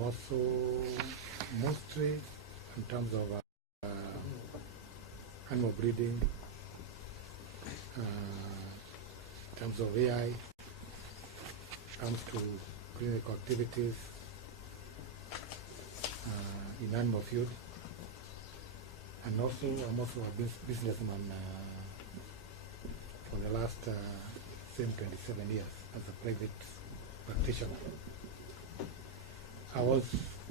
also mostly in terms of animal breeding, in terms of AI, comes to clinical activities in animal field, and also I'm also a businessman for the last same 27 years as a private practitioner. I was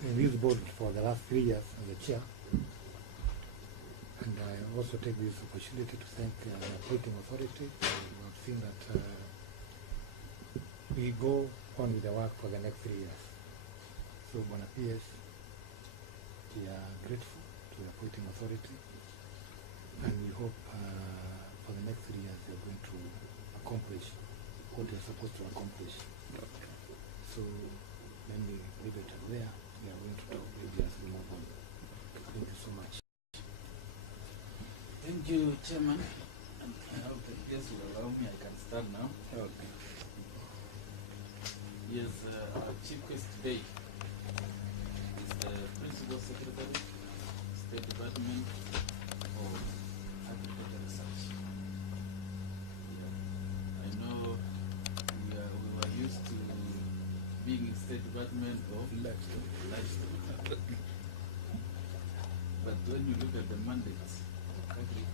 in this board for the last 3 years as a chair, and I also take this opportunity to thank the appointing authority. We have seen that we go on with the work for the next 3 years. So, Bwana PS, we are grateful to the appointing authority, and we hope for the next 3 years they are going to accomplish what they are supposed to accomplish. Okay. So, let me leave it there. We are going to talk maybe as we move on. Thank you so much. Thank you, Chairman. And I hope that yes will allow me, I can start now. Okay. Yes, our chief guest today is the Principal Secretary, State Department of Agriculture Research. Yeah. I know we were used to being in State Department of Livestock. But when you look at the mandate of KAGRC,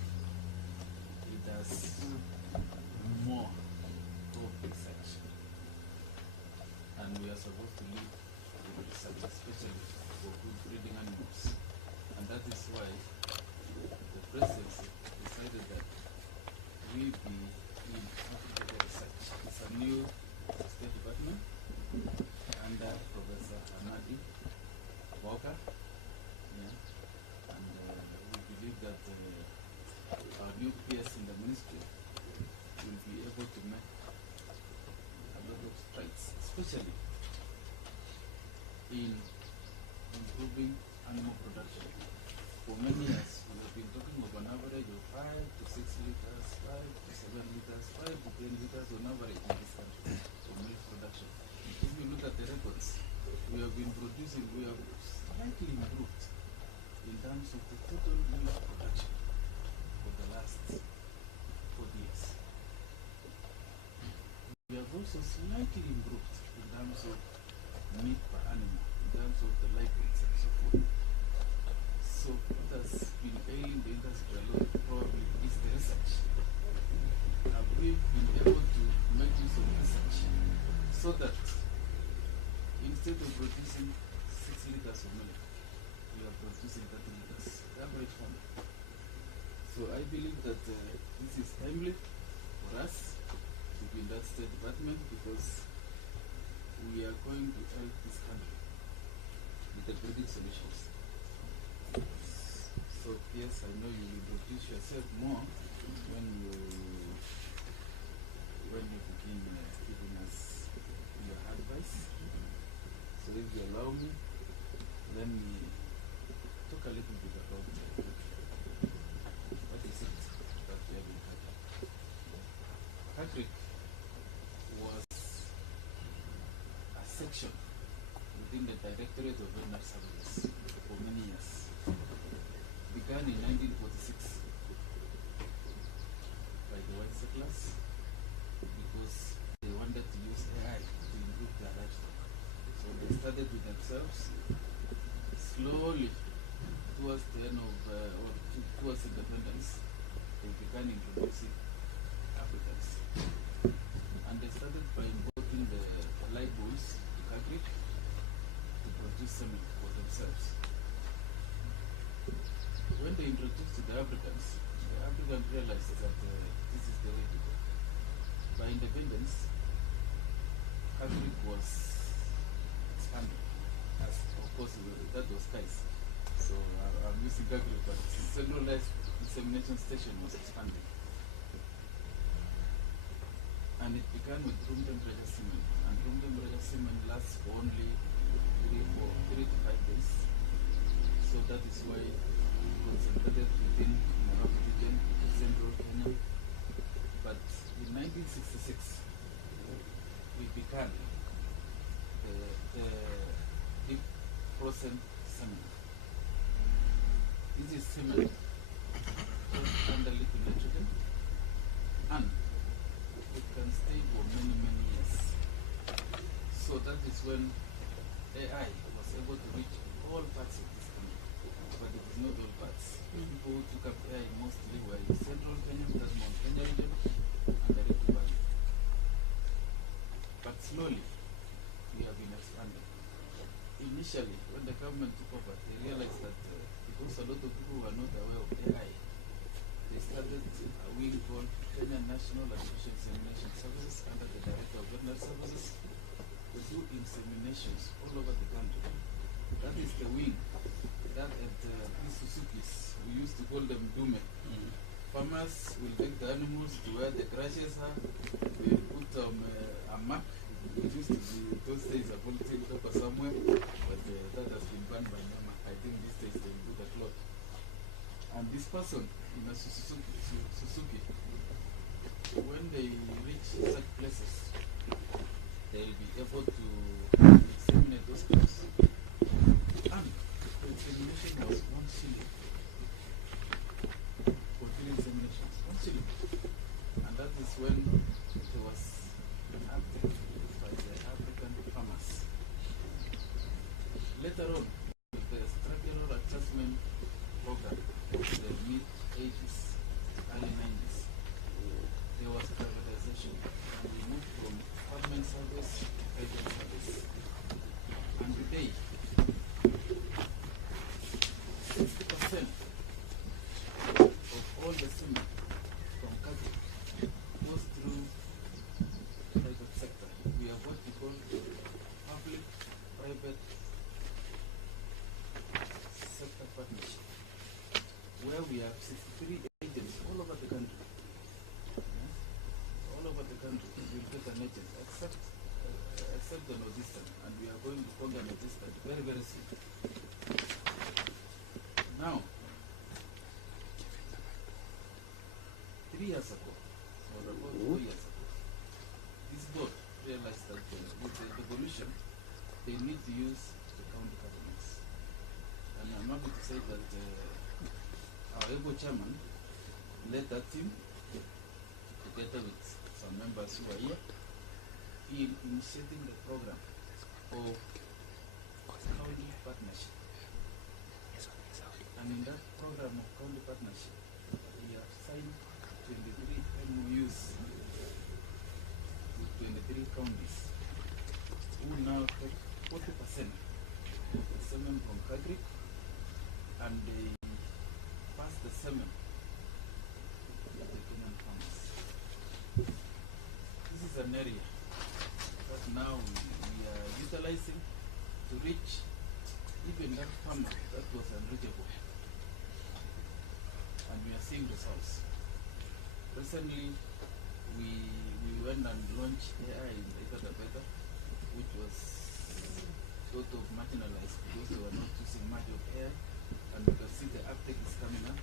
it has more of research. And we are supposed to lead with research, especially for good breeding animals. And that is why the presidency decided that we be in agriculture research. It's a new State Department under Professor Anadi Walker. Yeah. And we believe that our new peers in the ministry will be able to make a lot of strides, especially in improving animal production. For many years, we have been talking of an average of 5 to 6 liters, 5 to 7 liters, 5 to 10 liters on average in this country for milk production. If you look at the records, we have been producing, we have slightly improved in terms of the total milk production for the last 40 years. We have also slightly improved in terms of meat per animal, in terms of the live weights and so forth. So what has been ailing the industry a lot probably is the research. Have we been able to make use of research so that instead of producing 6 liters of milk, we are producing 30 liters, the average farmer. So I believe that this is timely for us to be in that State Department, because we are going to help this country with the breeding solutions. So yes, I know you will introduce yourself more when you begin giving us your advice. So if you allow me, let me talk a little bit about what is it that we have in KAGRC. KAGRC was a section within the Directorate of Veterinary Services for many years. Began in 1946 by the white settlers because they wanted to use AI to improve their livestock. So they started with themselves. Slowly, towards the end of, towards independence, they began introducing Africans. And they started by importing the live bulls to KAGRC to produce semen for themselves. When they introduced to the Africans realized that this is the way to go. By independence, KAGRC was expanding. As of course, that was KAIS. So I'm using KAGRC, but centralized insemination station was expanding. And it began with room temperature semen. And room temperature semen lasts for only 3 to 5 days. So that is why it concentrated within Nairobi region, central Kenya. But in 1966, we began the process semen. This is semen under liquid nitrogen, and it can stay for many, many years. So that is when AI was able to reach all parts of this country, but it is not all parts. People who took up AI mostly were in central Kenya, that's Mount Kenya region, and the Rift Valley. But slowly, we have been expanding. Initially, when the government took over, they realized that because a lot of people were not aware of AI, they started a wing called Kenya National Artificial Insemination Services under the Director of Veterinary Services. They do inseminations all over the country. That is the wing that at these Suzuki's, we used to call them Dume. Farmers will take the animals to where the crashes are, they put a mark. It used to be, those days, a political paper somewhere, but that has been banned by Mama. I think these days they will put a cloth. And this person in a Suzuki, when they reach such places, they'll be able to examine those crops. And the examination was 1 shilling. For 3 examinations, 1 shilling. And that is when there was an uptake by the African farmers. Later on, with the structural adjustment program of the mid-80s, early 90s, there was privatization, and we moved from government service to private service. And today, 60% of all the semen from KAGRC goes through private sector. We have what we call public-private sector partnership, where we have 63 agents all over the country. All over the country, we'll get an agent, except the Northeastern, and we are going to Congo Northeastern very, very soon. Now, 3 years ago, or about 4 years ago, this board realized that with the devolution, they need to use the county governments. And I'm happy to say that our able chairman led that team together with some members who are here in initiating the program of county partnership. And in that program of county partnership, we have signed 23 MOUs with 23 counties who now take 40% of the semen from KAGRC, and they pass the semen to the Kenyan farmers. This is an area that now we are utilizing to reach even that farmer that was unreachable. And we are seeing results. Recently, we went and launched AI in Ikatabeta, which was sort of marginalized because they were not using much of AI, and we can see the uptake is coming up.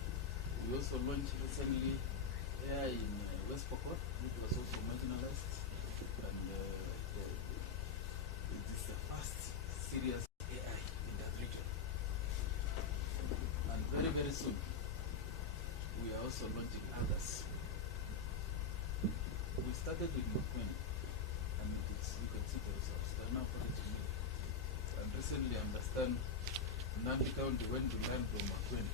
We also launched recently AI in West Pokot, which was also marginalized, and it is the first serious AI in that region. And very, very soon, we are also launching others. We started with Makweni, and you can see the results. They are now producing milk. And recently, I understand Nandi County went to learn from Makweni.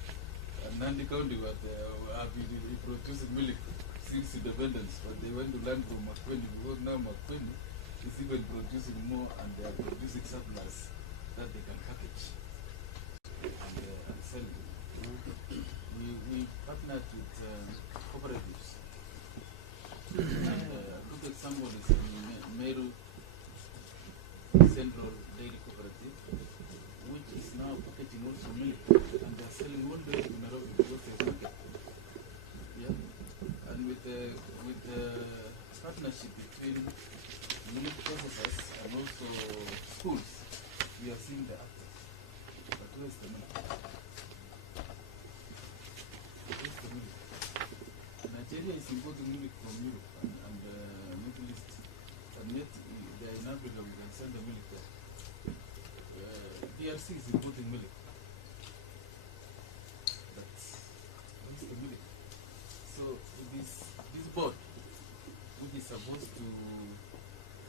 And Nandi County have been producing milk since independence, but they went to learn from Makweni because now Makweni is even producing more, and they are producing surplus that they can package and sell. We partnered with cooperatives. And a good example is in Meru Central Dairy Cooperative, which is now packaging also milk, and they are selling all the way to Nairobi because they market. Yeah, and with the partnership between milk processors and also schools, we are seeing the uptake. But where's the milk? Where's the milk? Nigeria is importing milk from Europe and Middle East, and yet they are in Africa, we can send the milk there. DRC is importing milk. That's the milk. So this board, which is supposed to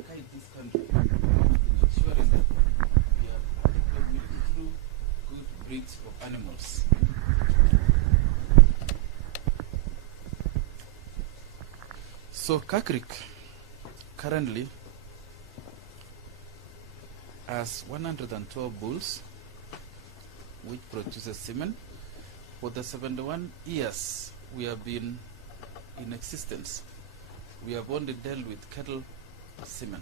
guide this country in ensuring that we have adequate milk through good breeds of animals. So KAGRC currently has 112 bulls which produces semen. For the 71 years we have been in existence, we have only dealt with cattle semen.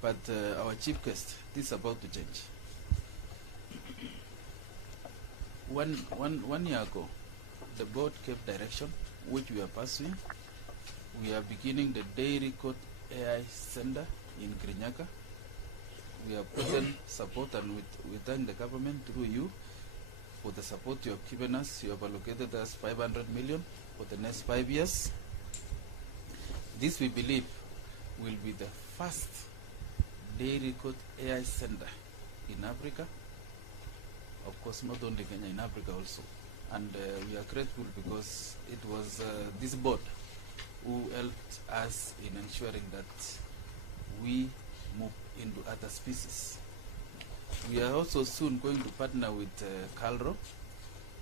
But our chief guest, this is about to change. One year ago, the board gave direction, which we are pursuing. We are beginning the Dairy Code AI Center in Grinyaka. We have gotten support, and we thank the government through you for the support you have given us. You have allocated us 500 million for the next 5 years. This, we believe, will be the first Dairy Code AI Center in Africa. Of course, not only Kenya, in Africa also. And we are grateful because it was this board who helped us in ensuring that we move into other species. We are also soon going to partner with KAGRC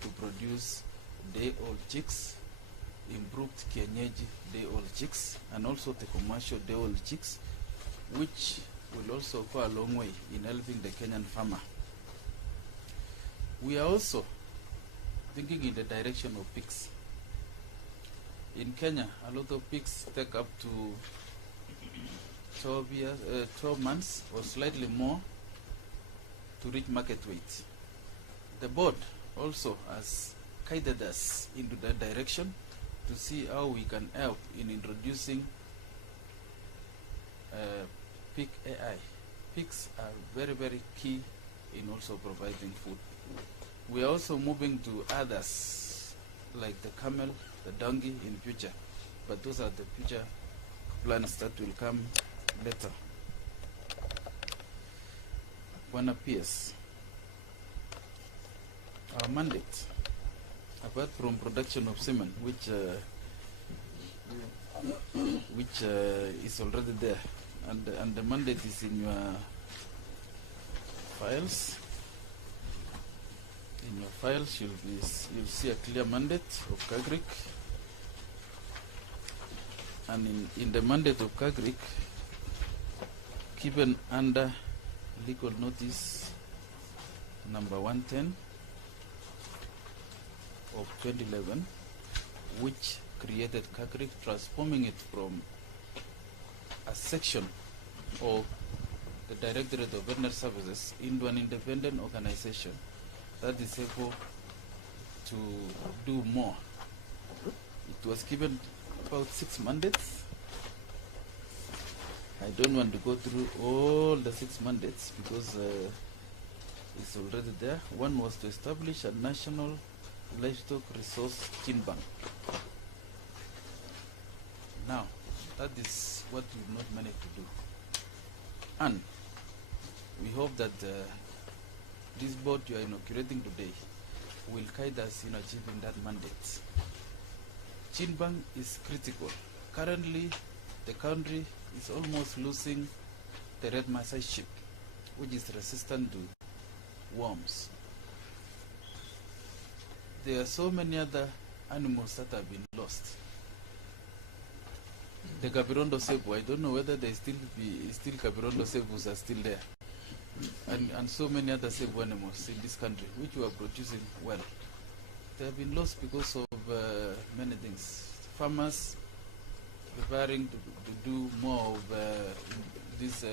to produce day-old chicks, improved kienyeji day-old chicks, and also the commercial day-old chicks, which will also go a long way in helping the Kenyan farmer. We are also thinking in the direction of pigs. In Kenya, a lot of pigs take up to 12 months or slightly more to reach market weight. The board also has guided us into that direction to see how we can help in introducing pig AI. Pigs are very, very key in also providing food. We are also moving to others like the camel, the donkey in future, but those are the future plans that will come later. Bwana PS, our mandate, apart from production of semen, which is already there, and the mandate is in your files. In your files, you'll see a clear mandate of KAGRC, and in the mandate of KAGRC, given under legal notice number 110 of 2011, which created KAGRC, transforming it from a section of the Directorate of Veterinary Services into an independent organization that is able to do more. It was given about 6 mandates. I don't want to go through all the 6 mandates because it's already there. One was to establish a national livestock resource gene bank. Now, that is what we've not managed to do. And we hope that this board you are inaugurating today will guide us in achieving that mandate. Gene bank is critical. Currently, the country is almost losing the red Maasai sheep, which is resistant to worms. There are so many other animals that have been lost. The Kabirondo Cebu, I don't know whether there still Kabirondo Cebus are still there. And so many other Cebu animals in this country, which were producing well. They have been lost because of many things. Farmers preparing to do more of these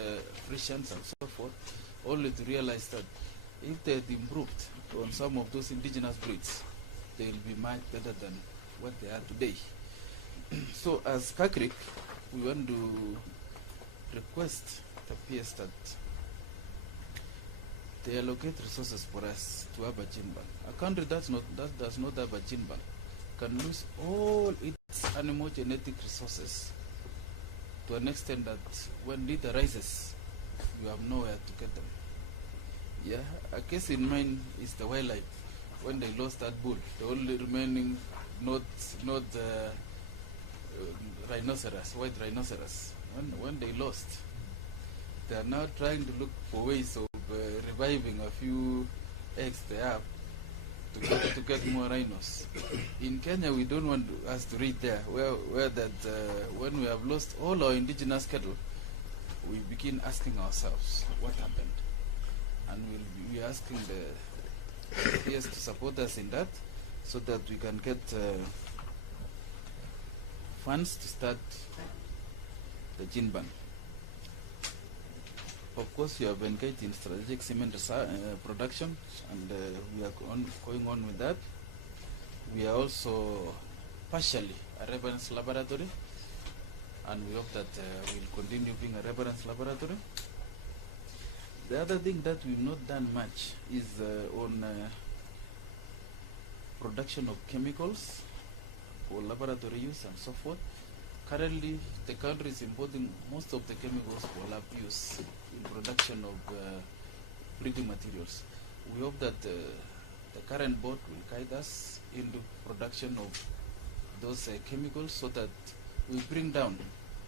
frisians and so forth, only to realize that if they had improved on some of those indigenous breeds, they will be much better than what they are today. So as KAGRC, we want to request the PS that they allocate resources for us to have a gene bank. A country that does not have a gene bank can lose all its animal genetic resources to an extent that when need arises, you have nowhere to get them. Yeah, a case in mind is the wildlife. When they lost that bull, the only remaining not rhinoceros, white rhinoceros. When they lost, they are now trying to look for ways of reviving a few eggs they have to get more rhinos. In Kenya, we don't want us to reach there, where that when we have lost all our indigenous cattle, we begin asking ourselves what happened, and we'll be asking the peers to support us in that, so that we can get funds to start the gene bank. Of course, you have engaged in strategic cement production, and we are going on with that. We are also partially a reference laboratory, and we hope that we'll continue being a reference laboratory. The other thing that we've not done much is on production of chemicals for laboratory use and so forth. Currently, the country is importing most of the chemicals for lab use in production of breeding materials. We hope that the current board will guide us into production of those chemicals, so that we bring down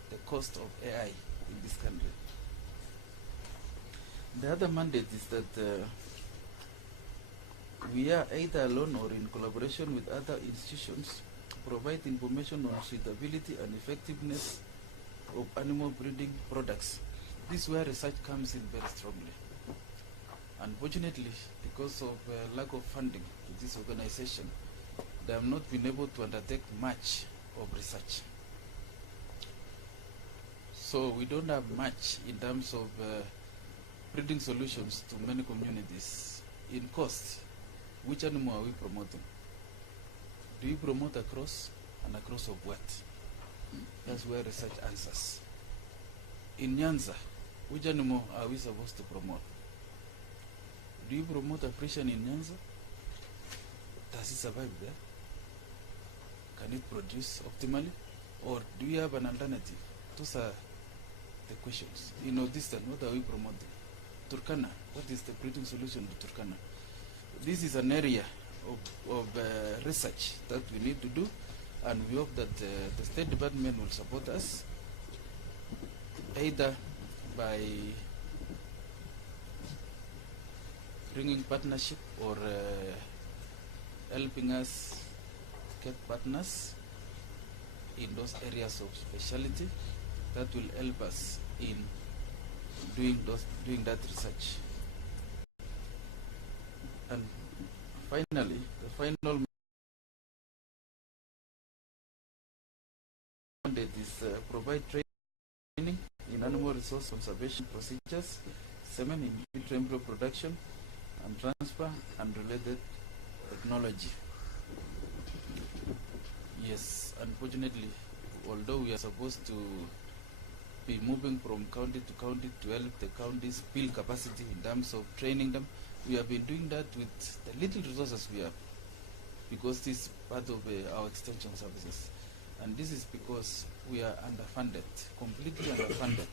the cost of AI in this country. The other mandate is that we are either alone or in collaboration with other institutions, provide information on suitability and effectiveness of animal breeding products. This is where research comes in very strongly. Unfortunately, because of lack of funding to this organization, they have not been able to undertake much of research. So we don't have much in terms of breeding solutions to many communities. In cost, which animal are we promoting? Do you promote a cross, and a cross of what? That's where research answers. In Nyanza, which animal are we supposed to promote? Do you promote a Frisian in Nyanza? Does it survive there? Can it produce optimally? Or do you have an alternative? Those are the questions. In Northeastern, what are we promoting? Turkana, what is the breeding solution to Turkana? This is an area of research that we need to do, and we hope that the State Department will support us, either by bringing partnership or helping us get partners in those areas of specialty that will help us in doing that research. And finally, the final mandate is provide training in animal resource conservation procedures, semen in vitro embryo production and transfer, and related technology. Yes, unfortunately, although we are supposed to be moving from county to county to help the counties build capacity in terms of training them, we have been doing that with the little resources we have, because this is part of our extension services. And this is because we are underfunded, completely underfunded.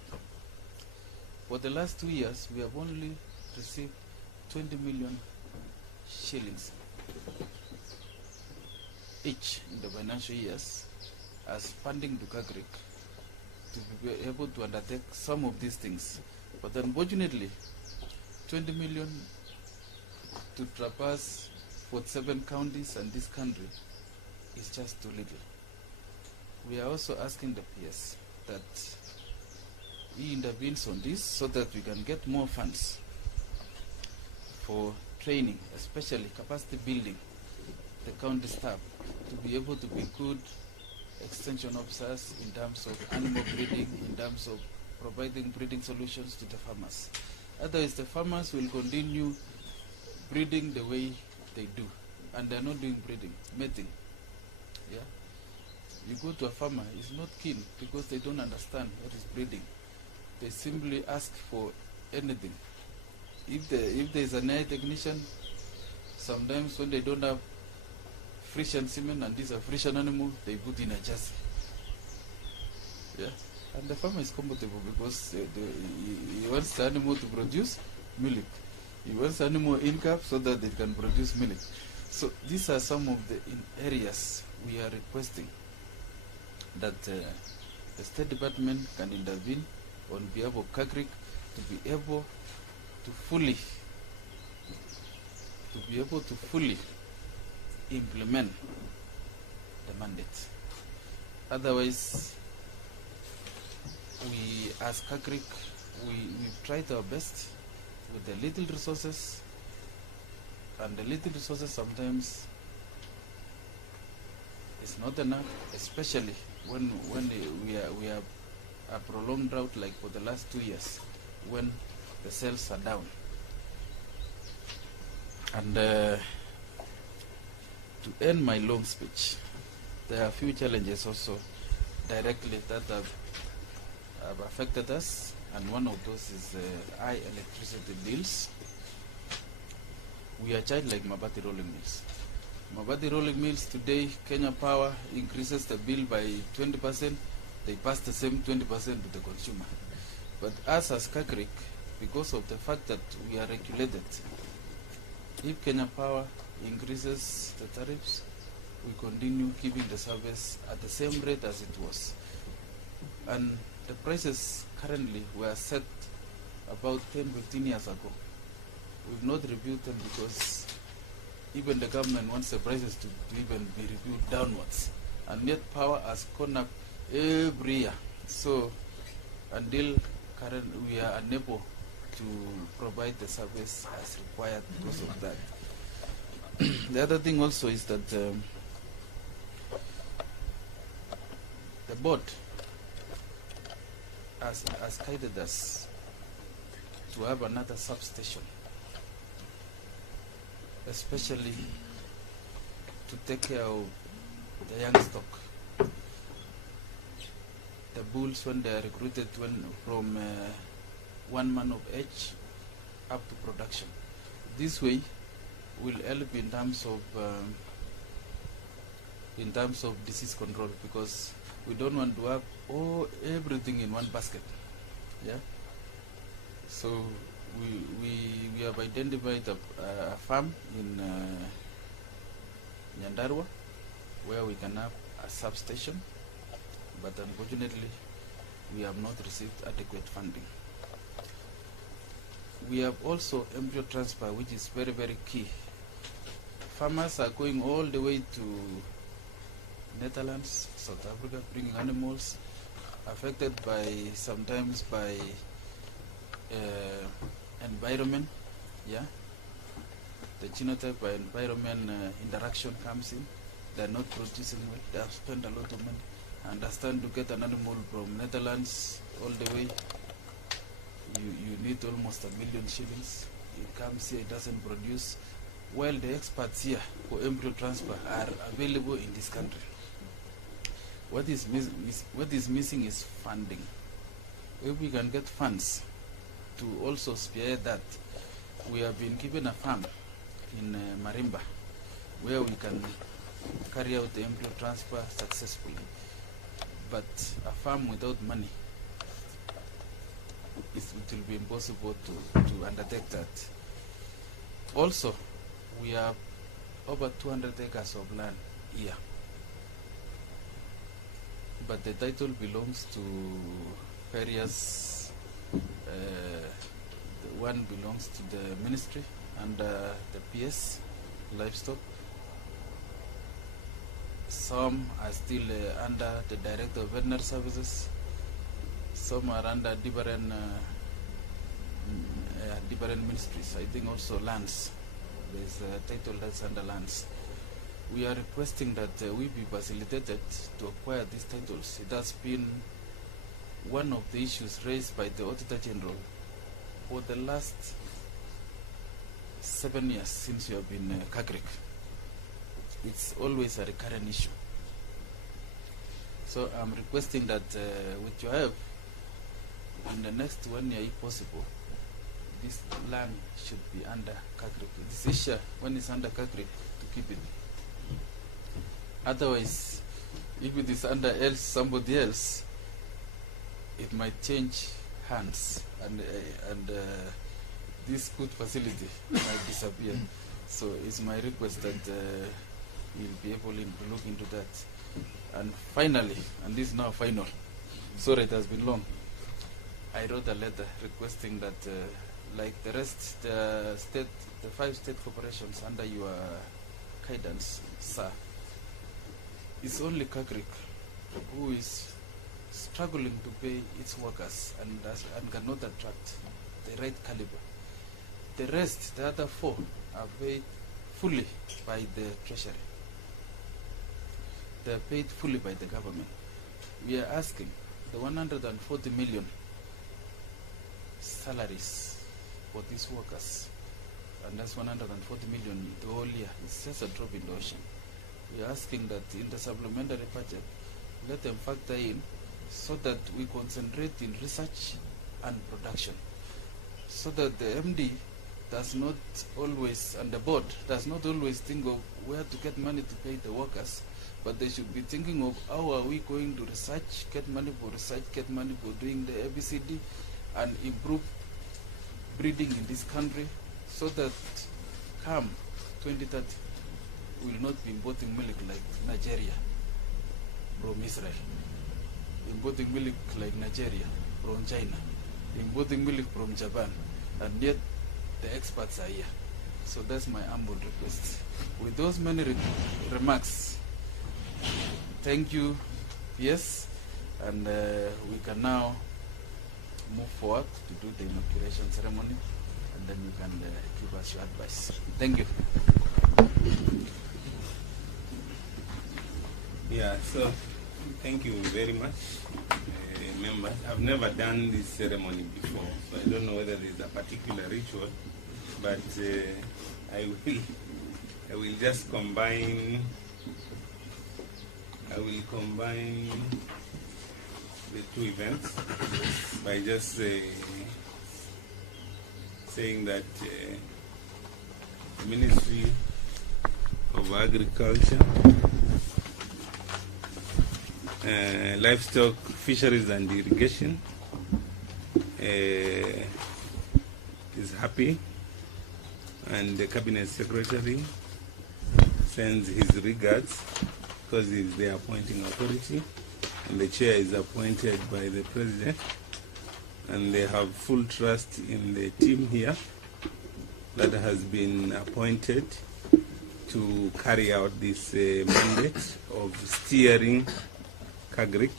For the last 2 years, we have only received 20 million shillings each in the financial years as funding to KAGRC to be able to undertake some of these things. But unfortunately, 20 million to traverse 47 counties and this country is just too little. We are also asking the PS that he intervenes on this so that we can get more funds for training, especially capacity building the county staff to be able to be good extension officers in terms of animal breeding, in terms of providing breeding solutions to the farmers. Otherwise, the farmers will continue breeding the way they do, and they're not doing breeding, mating. Yeah, you go to a farmer, he's not keen because they don't understand what is breeding. They simply ask for anything. If there is an AI technician, sometimes when they don't have Frisian semen and these are Frisian animals, they put in a jersey. Yeah, And the farmer is comfortable because he wants the animal to produce milk. He wants animal income so that it can produce milk. So these are some of the areas we are requesting that the State Department can intervene on behalf of KAGRC to be able to fully implement the mandate. Otherwise, we as KAGRC, we've tried our best with the little resources, and the little resources sometimes is not enough, especially when we have a prolonged drought like for the last 2 years, when the sales are down. And to end my long speech, there are a few challenges also directly that have affected us, and one of those is high electricity bills. We are charged like Mabati rolling mills. Mabati rolling mills today, Kenya Power increases the bill by 20%, they pass the same 20% to the consumer. But us as KAGRC, because of the fact that we are regulated, if Kenya Power increases the tariffs, we continue keeping the service at the same rate as it was. And the prices currently were set about 10-15 years ago. We've not reviewed them because even the government wants the prices to even be reviewed downwards. And yet power has gone up every year. So until current, we are unable to provide the service as required because of that. The other thing also is that the board has guided us to have another substation, especially to take care of the young stock. The bulls, when they are recruited from 1 month of age up to production. This way will help in terms of disease control, because we don't want to have everything in one basket. Yeah. So we have identified a farm in Nyandarua where we can have a substation, but unfortunately we have not received adequate funding. We have also embryo transfer, which is very, very key. Farmers are going all the way to Netherlands, South Africa, bringing animals affected by sometimes by environment. Yeah, the genotype by environment interaction comes in. They are not producing well. They have spent a lot of money. Understand, to get an animal from Netherlands all the way, you need almost 1 million shillings. It comes here, it doesn't produce. While the experts here for embryo transfer are available in this country. What is missing is funding. If we can get funds to also spare that, we have been given a farm in Marimba where we can carry out the embryo transfer successfully. But a farm without money, it will be impossible to undertake that. Also, we have over 200 acres of land here, but the title belongs to various, one belongs to the ministry under the PS, livestock. Some are still under the Director of Veterinary Services. Some are under different ministries. I think also lands. There's a title that's under lands. We are requesting that we be facilitated to acquire these titles. It has been one of the issues raised by the Auditor General for the last 7 years since you have been KAGRC. It's always a recurrent issue. So I'm requesting that with your help, in the next 1 year, if possible, this land should be under KAGRC. This issue, when it's under KAGRC, to keep it. Otherwise, if it is under somebody else, it might change hands, and this good facility might disappear. So it's my request that we'll be able to look into that. And finally, and this is now final, sorry it has been long, I wrote a letter requesting that like the rest, the 5 state corporations under your guidance, sir, it's only KAGRC who is struggling to pay its workers and cannot attract the right caliber. The rest, the other 4, are paid fully by the treasury. They are paid fully by the government. We are asking the 140 million salaries for these workers, and that's 140 million the whole year. It's just a drop in the ocean. We are asking that in the supplementary budget, let them factor in so that we concentrate in research and production, so that the MD does not always, and the board does not always think of where to get money to pay the workers, but they should be thinking of how are we going to research, get money for research, get money for doing the ABCD, and improve breeding in this country, so that come 2030, we will not be importing milk like Nigeria from Israel, importing milk like Nigeria from China, importing milk from Japan, and yet the experts are here. So that's my humble request. With those many remarks, thank you, yes, and we can now move forward to do the inauguration ceremony, and then you can give us your advice. Thank you. Yeah, so thank you very much, members. I've never done this ceremony before, so I don't know whether there's a particular ritual, but I will just combine. I will combine the 2 events by just saying that the Ministry of Agriculture, Livestock, Fisheries and Irrigation is happy, and the Cabinet Secretary sends his regards because he is the appointing authority, and the chair is appointed by the President, and they have full trust in the team here that has been appointed to carry out this mandate of steering KAGRC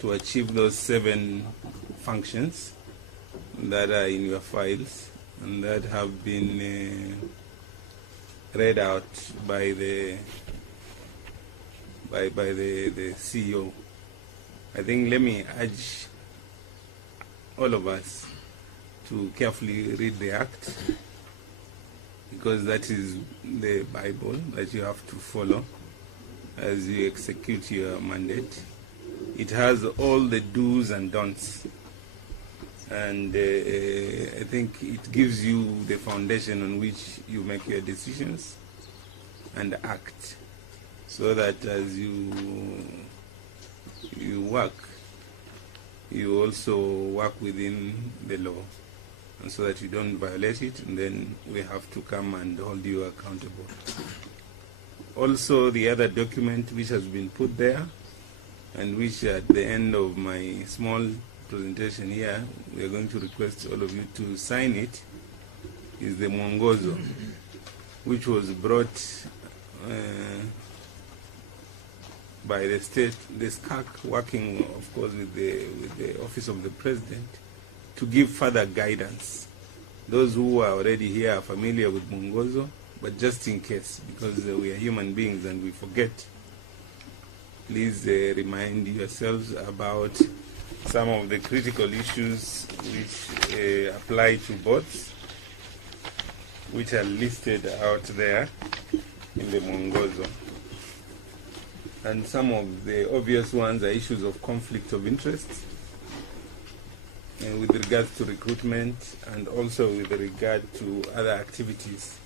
to achieve those 7 functions that are in your files and that have been read out by the CEO. I think let me urge all of us to carefully read the Act, because that is the Bible that you have to follow as you execute your mandate. It has all the do's and don'ts, and I think it gives you the foundation on which you make your decisions and act, so that as you work, you also work within the law, and so that you don't violate it, and then we have to come and hold you accountable. Also, the other document which has been put there, and which at the end of my small presentation here, we are going to request all of you to sign it, is the Mwongozo, which was brought by the state, the SCAC, working of course with the Office of the President, to give further guidance. Those who are already here are familiar with Mwongozo, but just in case, because we are human beings and we forget, please remind yourselves about some of the critical issues which apply to boats, which are listed out there in the Mwongozo. And some of the obvious ones are issues of conflict of interest with regards to recruitment, and also with regard to other activities.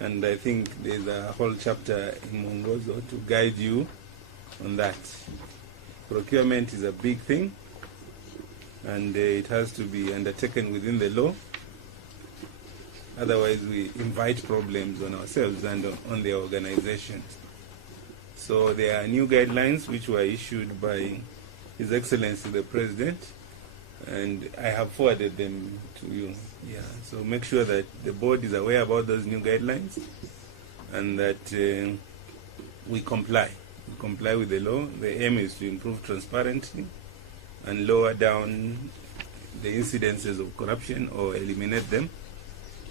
And I think there's a whole chapter in Mwongozo to guide you on that. Procurement is a big thing, and it has to be undertaken within the law. Otherwise, we invite problems on ourselves and on the organization. So there are new guidelines which were issued by His Excellency the President, and I have forwarded them to you. Yeah. So make sure that the board is aware about those new guidelines and that we comply. We comply with the law. The aim is to improve transparency and lower down the incidences of corruption or eliminate them,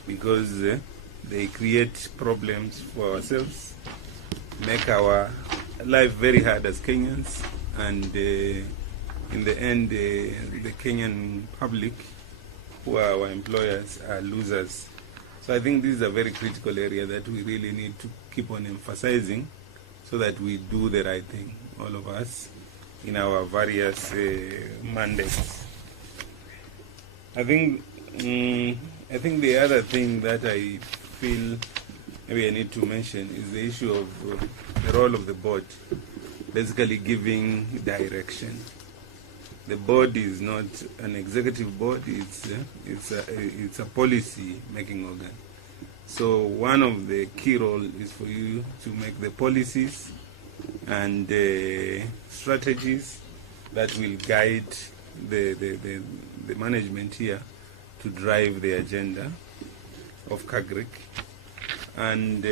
because they create problems for ourselves, make our life very hard as Kenyans, and in the end, the Kenyan public, who are our employers, are losers. So I think this is a very critical area that we really need to keep on emphasizing so that we do the right thing, all of us, in our various mandates. I think the other thing that I feel maybe I need to mention is the issue of the role of the board, basically giving direction. The board is not an executive board, it's a policy making organ. So one of the key roles is for you to make the policies and strategies that will guide the management here to drive the agenda of KAGRC. And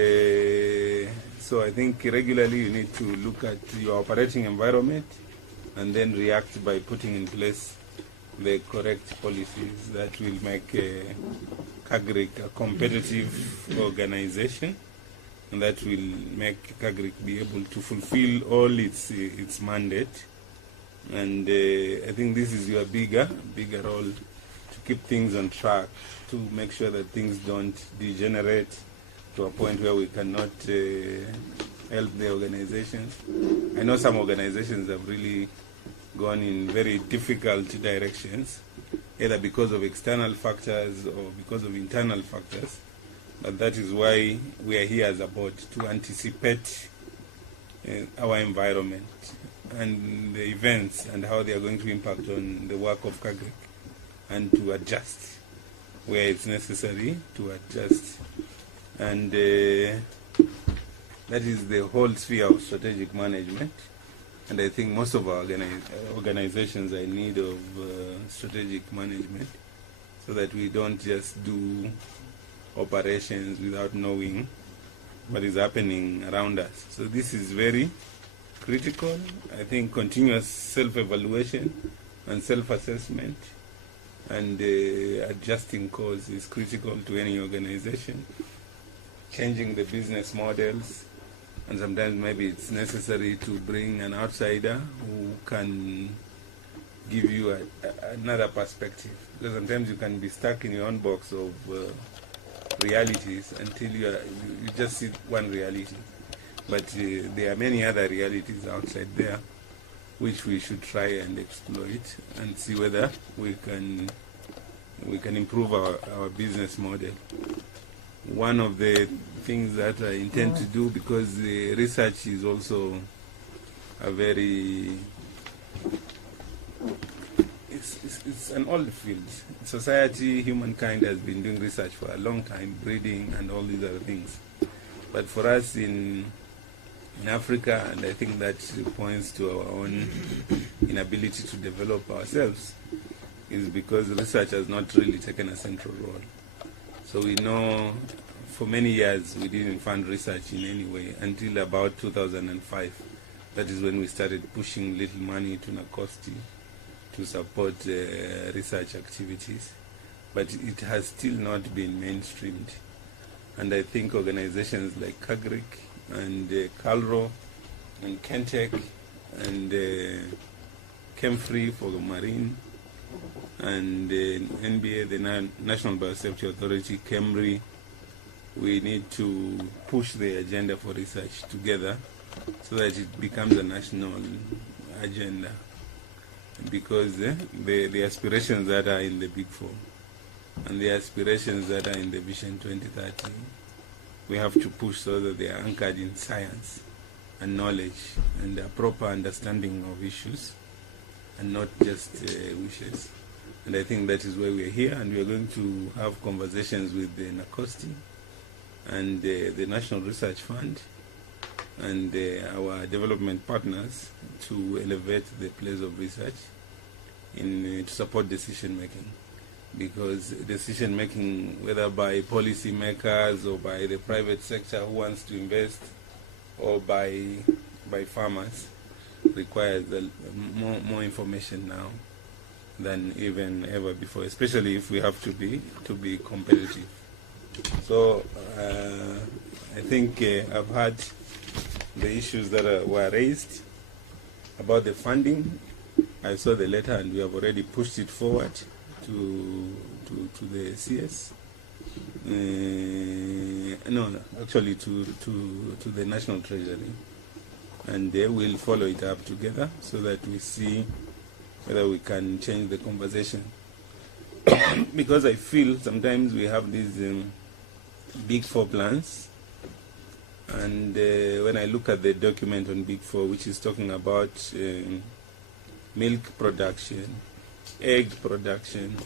so I think regularly you need to look at your operating environment and then react by putting in place the correct policies that will make KAGRC a competitive organization, and that will make KAGRC be able to fulfill all its mandate. And I think this is your bigger role, to keep things on track, to make sure that things don't degenerate to a point where we cannot help the organizations. I know some organizations have really gone in very difficult directions, either because of external factors or because of internal factors. But that is why we are here as a board, to anticipate our environment and the events and how they are going to impact on the work of KAGRC, and to adjust where it's necessary to adjust. And that is the whole sphere of strategic management. And I think most of our organizations are in need of strategic management, so that we don't just do operations without knowing what is happening around us. So this is very critical. I think continuous self-evaluation and self-assessment and adjusting course is critical to any organization. Changing the business models, and sometimes maybe it's necessary to bring an outsider who can give you another perspective, because sometimes you can be stuck in your own box of realities until you just see one reality. But there are many other realities outside there which we should try and exploit and see whether we can improve our business model. One of the things that I intend to do, because the research is also a very, it's an old field. Society, humankind has been doing research for a long time, breeding and all these other things. But for us in Africa, and I think that points to our own inability to develop ourselves, is because research has not really taken a central role. So we know for many years we didn't fund research in any way until about 2005. That is when we started pushing little money to Nacosti to support research activities. But it has still not been mainstreamed. And I think organizations like KAGRC and CALRO and Kentech and ChemFree for the marine, and NBA, the National Biosafety Authority, KEMRI, we need to push the agenda for research together so that it becomes a national agenda. Because the aspirations that are in the Big Four and the aspirations that are in the Vision 2030, we have to push so that they are anchored in science and knowledge and a proper understanding of issues, and not just wishes. And I think that is why we are here, and we are going to have conversations with the NACOSTI and the National Research Fund and our development partners to elevate the place of research to support decision making. Because decision making, whether by policy makers or by the private sector who wants to invest, or by farmers, requires more information now than even ever before, especially if we have to be competitive. So I think I've had the issues that were raised about the funding. I saw the letter, and we have already pushed it forward to the CS. No, actually to the National Treasury, and they will follow it up together so that we see whether we can change the conversation. Because I feel sometimes we have these Big Four plans, and when I look at the document on Big Four, which is talking about milk production, egg production,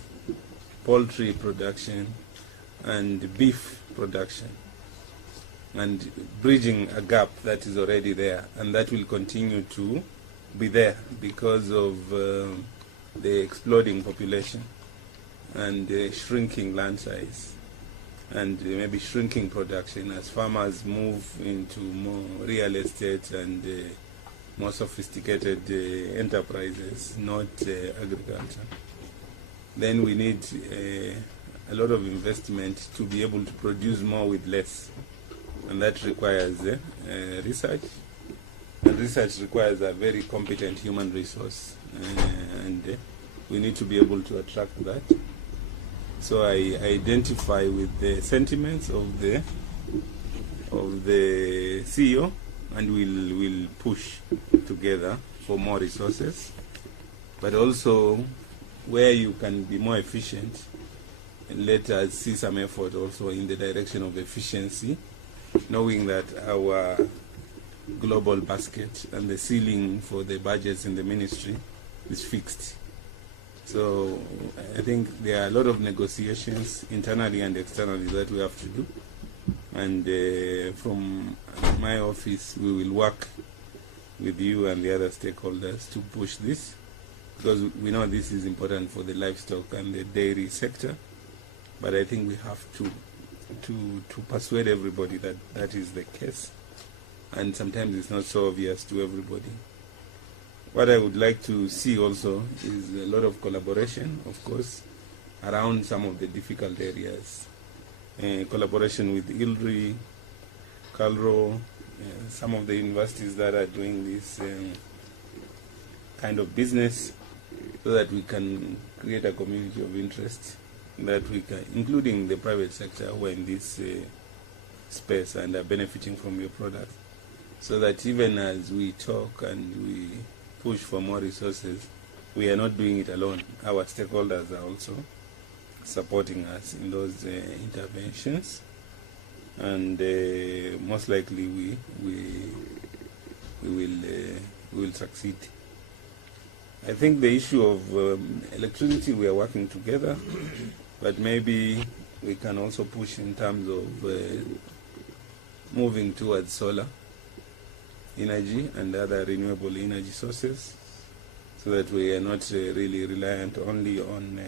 poultry production, and beef production, and bridging a gap that is already there, and that will continue to be there because of the exploding population and shrinking land size, and maybe shrinking production as farmers move into more real estate and more sophisticated enterprises, not agriculture. Then we need a lot of investment to be able to produce more with less, and that requires research, and research requires a very competent human resource, and we need to be able to attract that. So I identify with the sentiments of the CEO, and we'll push together for more resources, but also where you can be more efficient, let us see some effort also in the direction of efficiency, knowing that our global basket and the ceiling for the budgets in the ministry is fixed. So I think there are a lot of negotiations internally and externally that we have to do. And from my office, we will work with you and the other stakeholders to push this, because we know this is important for the livestock and the dairy sector. But I think we have to persuade everybody that that is the case. And sometimes it's not so obvious to everybody. What I would like to see also is a lot of collaboration, of course, around some of the difficult areas. Collaboration with ILRI, CALRO, some of the universities that are doing this kind of business, so that we can create a community of interest, that we can, including the private sector who are in this space and are benefiting from your product, so that even as we talk and we push for more resources, we are not doing it alone. Our stakeholders are also supporting us in those interventions, and most likely we will succeed. I think the issue of electricity, we are working together, but maybe we can also push in terms of moving towards solar energy and other renewable energy sources, so that we are not really reliant only on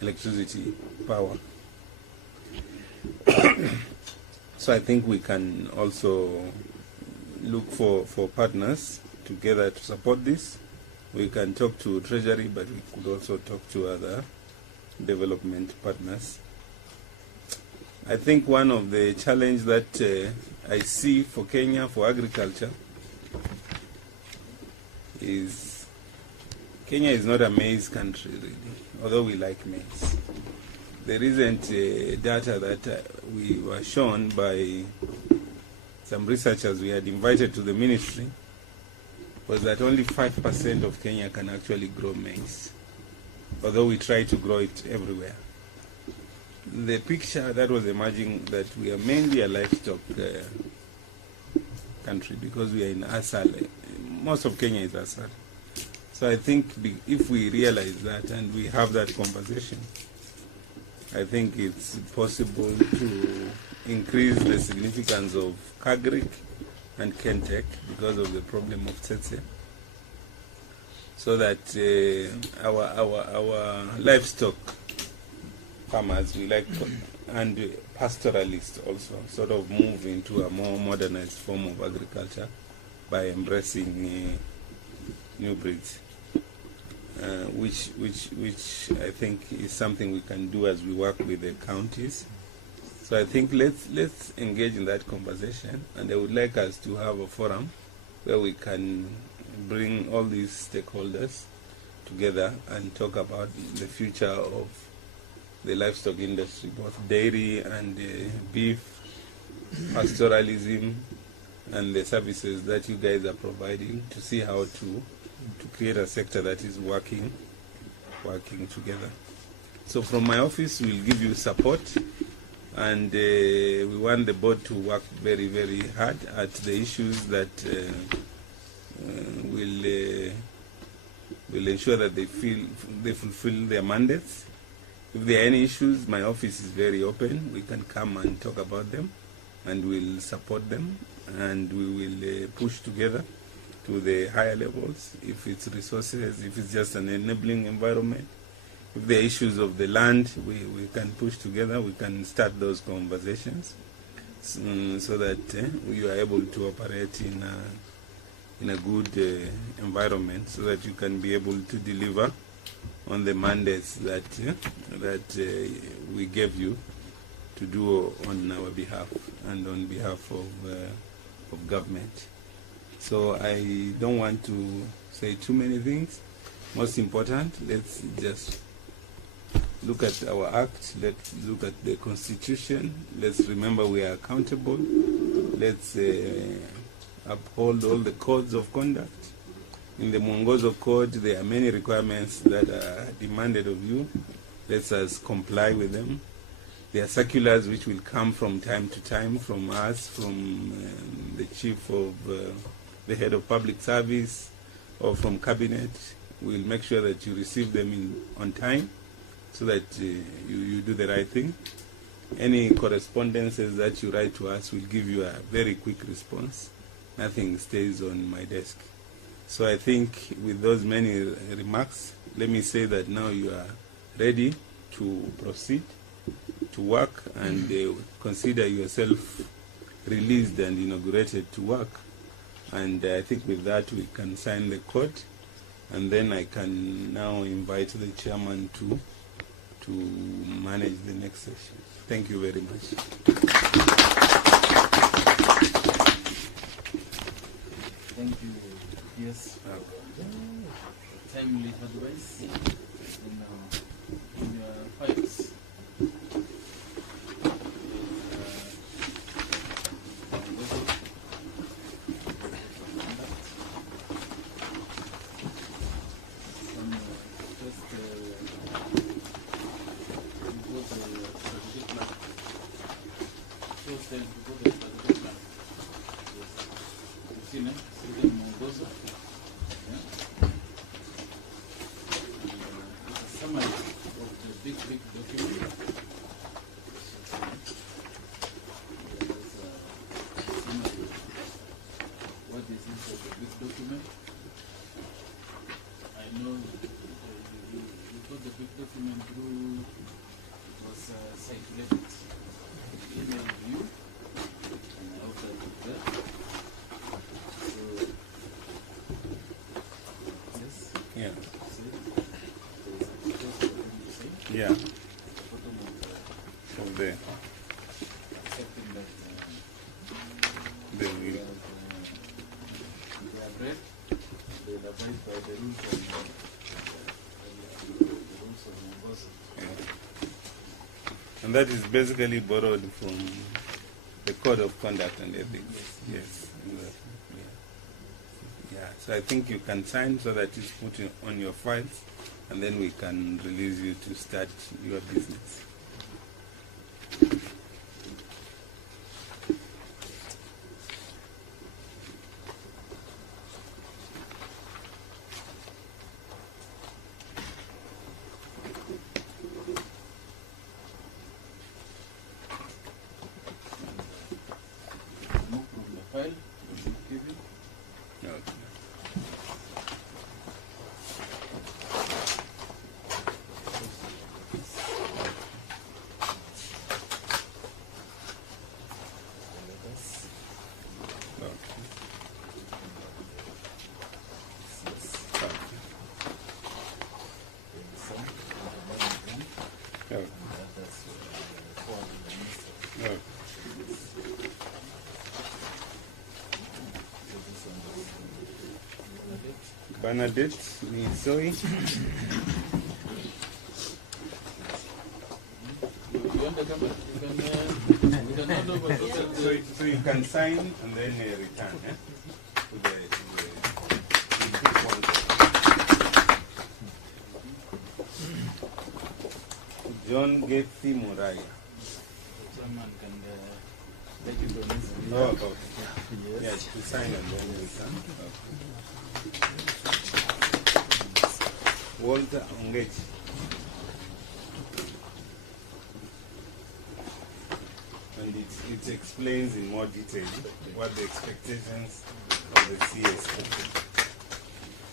electricity power. So I think we can also look for partners together to support this. We can talk to Treasury, but we could also talk to other development partners. I think one of the challenges that I see for Kenya, for agriculture, is Kenya is not a maize country, really, although we like maize. The recent data that we were shown by some researchers we had invited to the ministry was that only 5% of Kenya can actually grow maize, although we try to grow it everywhere. The picture that was emerging, that we are mainly a livestock country, because we are in Asal. Most of Kenya is Asal. So I think if we realize that and we have that conversation, I think it's possible to increase the significance of KAGRC and Kentech because of the problem of tsetse, so that our livestock farmers, we like, and pastoralists also, sort of move into a more modernized form of agriculture by embracing new breeds, which I think is something we can do as we work with the counties. So I think let's engage in that conversation, and I would like us to have a forum where we can bring all these stakeholders together and talk about the future of the livestock industry, both dairy and beef, pastoralism, and the services that you guys are providing, to see how to create a sector that is working together. So from my office, we'll give you support, and we want the board to work very, very hard at the issues that will ensure that they fulfill their mandates. If there are any issues, my office is very open. We can come and talk about them, and we'll support them, and we will push together to the higher levels. If it's resources, if it's just an enabling environment, if there are issues of the land, we can push together. We can start those conversations so that you are able to operate in a good environment, so that you can be able to deliver on the mandates that we gave you to do on our behalf and on behalf of government. So I don't want to say too many things. Most important, let's just look at our act, let's look at the Constitution, let's remember we are accountable, let's uphold all the codes of conduct. In the Mwongozo Code, there are many requirements that are demanded of you. Let us comply with them. There are circulars which will come from time to time from us, from the chief of the head of public service, or from cabinet. We'll make sure that you receive them on time, so that you do the right thing. Any correspondences that you write to us, will give you a very quick response. Nothing stays on my desk. So I think with those many remarks, let me say that now you are ready to proceed to work, and consider yourself released and inaugurated to work. And I think with that we can sign the code, and then I can now invite the chairman to manage the next session. Thank you very much. Thank you. Yes. Timely advice in your files. Yeah. From there. They will. And that is basically borrowed from the code of conduct and ethics. Yes. Exactly. Yeah. So I think you can sign so that it's put on your files, and then we can release you to start your business. Bernadette Misoi. You want the camera? You can hand over So you can sign and then return. To the John Gethy Muraya. Chairman can take it on his Oh, okay. Yes. Yes, to sign and then return. Okay. Walter Ongechi. And it explains in more detail what the expectations of the CS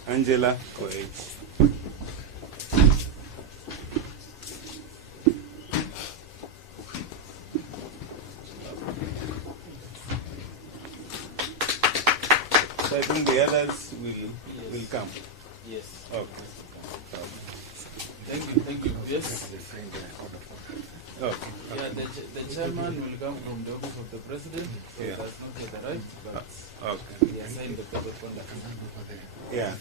are. Angela Koech. So I think the others will come. Yes. Okay. Thank you. Yes. Okay. Yeah, the chairman will come from the office of the president, so Yeah. that's not yet arrived, but Okay. he assigned the code of conduct. Yeah.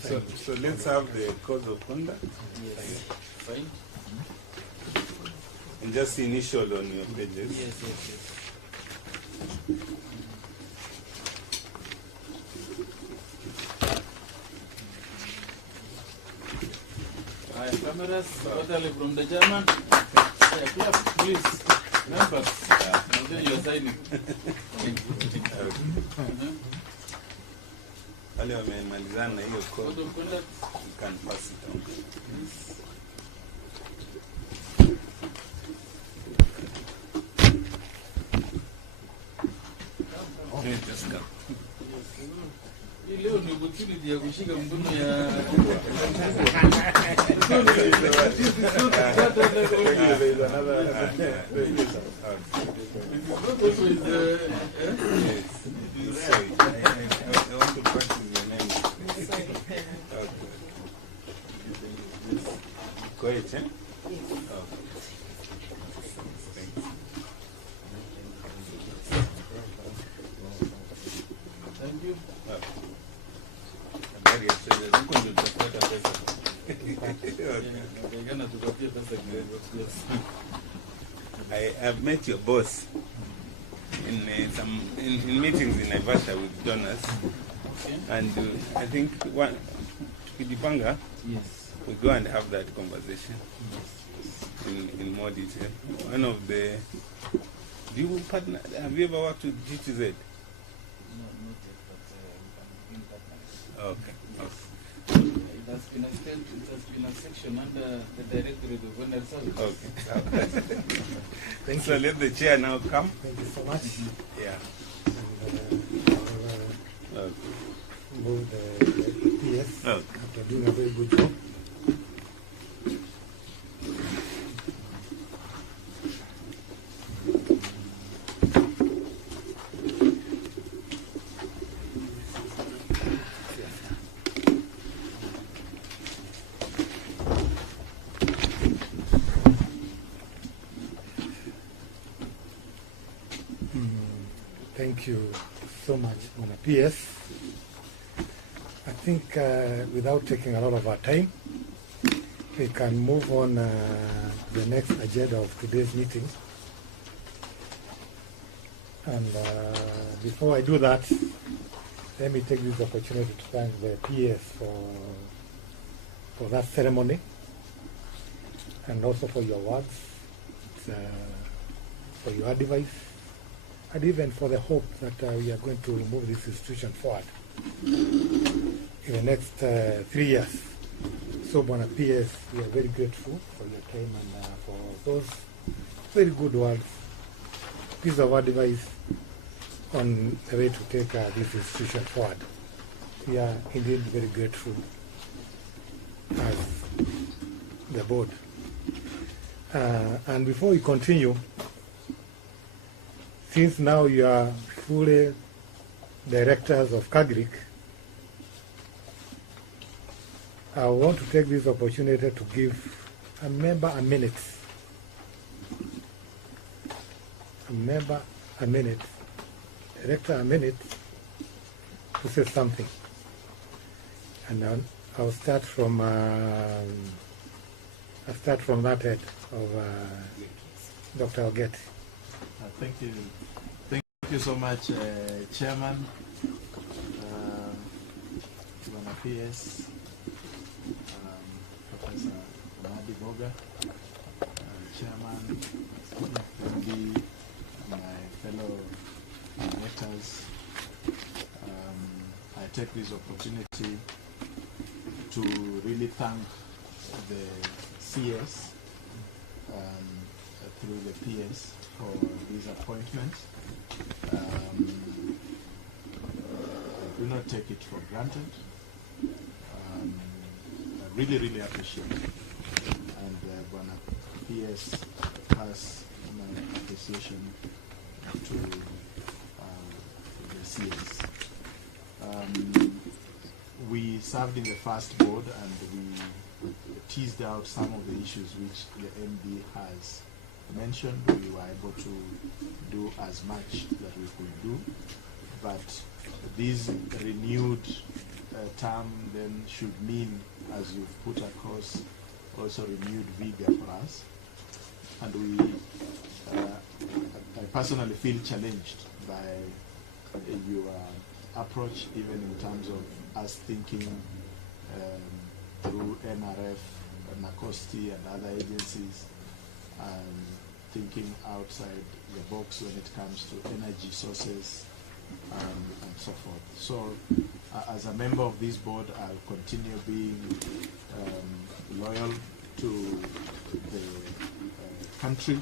So let's have the code of conduct Yes. Fine? and just initial on your pages. Yes. Cameras, totally from the chairman. Yeah, clap, please. Members, and then you're signing. Wale wamemalizana na hiyo Code code, of conduct. you can pass it on. Yeah, just come. Hii leo ni opportunity ya kushika mkono ya I want to practice your name. Koech, eh? Okay. Thank you. Habari ya shule, huko ndio tutapata pesa. Ndio tukapitia pesa kidogo. Yes. I have met your boss in some meetings in Naivasha with donors, Okay. and I think tukijipanga Yes. we go and have that conversation in more detail. One of the have you ever worked with GTZ? No, not yet, but we can begin that now. Okay. It has been a section under the Directorate of Vendor Services. Okay. Thank So you. let the chair now come. Thank you so much. Yeah. And Okay. move the PS Okay. after doing a very good job. Thank you so much, Mona PS. I think without taking a lot of our time, we can move on the next agenda of today's meeting. And before I do that, let me take this opportunity to thank the PS for that ceremony and also for your words, for your advice, and even for the hope that we are going to move this institution forward in the next 3 years. So, Bona PS, we are very grateful for your time and for those very good words, piece of advice on the way to take this institution forward. We are indeed very grateful as the board. And before we continue, since now you are fully directors of KAGRC, I want to take this opportunity to give a member a minute. A member a minute, director a minute to say something. And I'll start from that head of Dr. Ogeti. Thank you. Thank you so much, Chairman, Bwana PS, Professor Amadi Boga, Chairman, MD, my fellow directors. I take this opportunity to really thank the CS through the PS for this appointment. I do not take it for granted. I really appreciate it. And Bwana PS has my appreciation to the CS. We served in the first board and we teased out some of the issues which the MD has mentioned. We were able to do as much that we could do, but this renewed term then should mean, as you've put across, also renewed vigor for us. And we, I personally feel challenged by your approach, even in terms of us thinking through NRF, NACOSTI and other agencies, and thinking outside the box when it comes to energy sources and so forth. So as a member of this board, I'll continue being loyal to the country,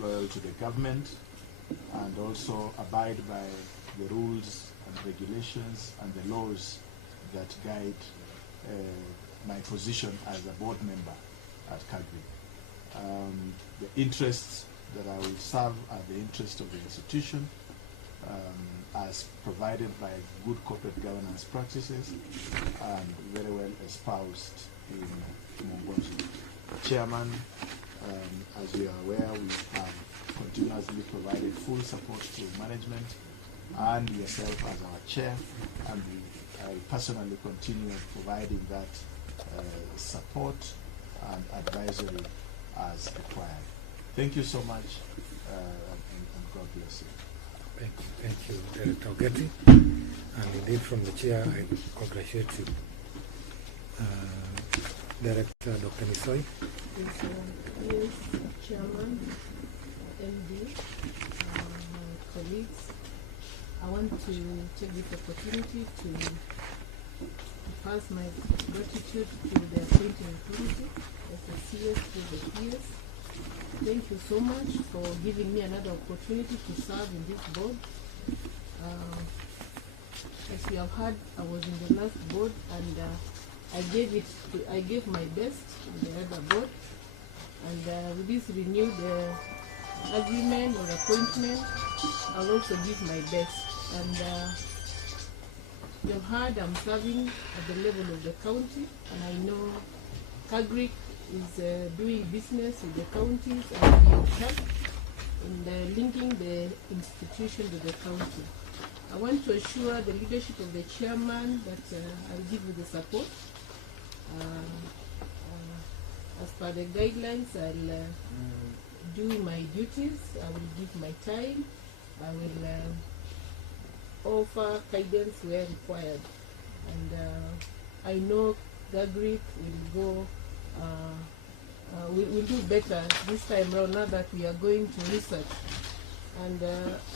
loyal to the government, and also abide by the rules and regulations and the laws that guide my position as a board member at KAGRC. The interests that I will serve are the interests of the institution, as provided by good corporate governance practices and very well espoused in Mongozo. Chairman, as you are aware, we have continuously provided full support to management and yourself as our chair, and I personally continue providing that support and advisory as required. Thank you so much, and God bless you. Thank you, Director Ogeti. And indeed, from the chair, I congratulate you. Director Dr. Nisoi. Yes, Chairman, MD, colleagues, I want to take this opportunity to pass my gratitude to the appointing committee, as the CS to the PS. Thank you so much for giving me another opportunity to serve in this board. As you have heard, I was in the last board and I gave my best in the other board. And with this renewed agreement or appointment, I'll also give my best. And you have heard I'm serving at the level of the county, and I know KAGRC is doing business with the counties and being helped in linking the institution to the county. I want to assure the leadership of the chairman that I'll give you the support. As per the guidelines, I'll do my duties, I will give my time, I will offer guidance where required. And I know KAGRC will go, we'll do better this time around now that we are going to research. And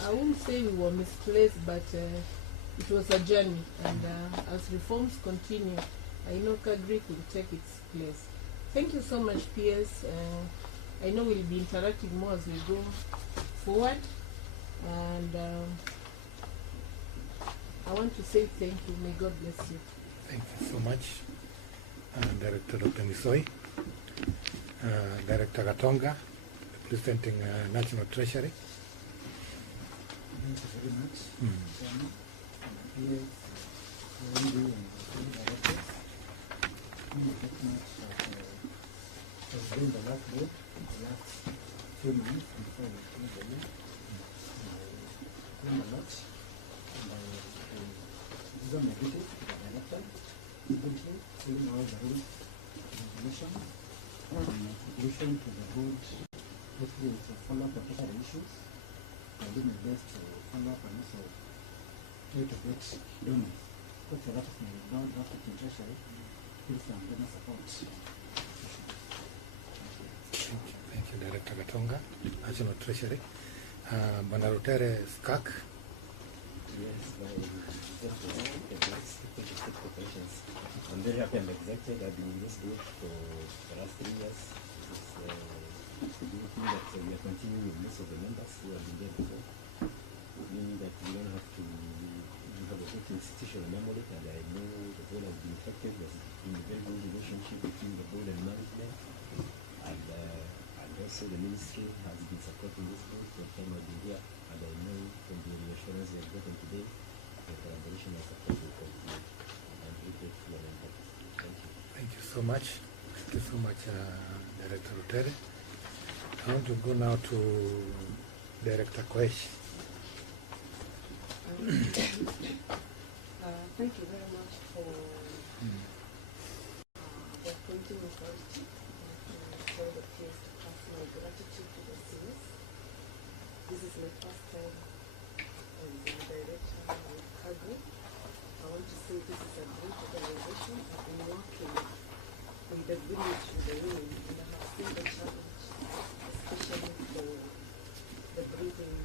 I won't say we were misplaced, but it was a journey. And as reforms continue, I know KAGRC will take its place. Thank you so much, PS. I know we'll be interacting more as we go forward. And I want to say thank you. May God bless you. Thank you so much, Director Dr. Nisoi. Director Gatonga, representing National Treasury. Thank you very much, Chairman, and directors. Thank you very much for doing the last board the last few months before we close the year. I learned a lot, and I my duty to the director frequently, filling out the rules resolution, contribution to the board, basically to follow up on technical issues. I'll do my best to follow up and also try to get donors. Because a lot of my board after in treasury, give some donor support. Thank you, Director Gatonga, National Treasury. Bwana Rutere Skak. Yes, I'm very happy and excited. I've been in this group for the last 3 years. It's a good thing that we are continuing with most of the members who have been there before, meaning that we don't have to have a good institutional memory, and I know the board has been effective. There's been a very good relationship between the board and management, and also the ministry has been supporting this group for the time I've been here, and I know from the reassurance we have gotten today, the collaboration and support will continue. I'm very grateful and happy. Thank you. Thank you so much. Thank you so much, Director Rutere. I want to go now to Director Koesh. Thank you very much for the appointing authority to show the peers to pass my gratitude to the seniors. This is my first time as the director with KAGRC. I want to say this is a great organization. I've been working with the village, with the women, and I have seen the challenge, especially for the breathing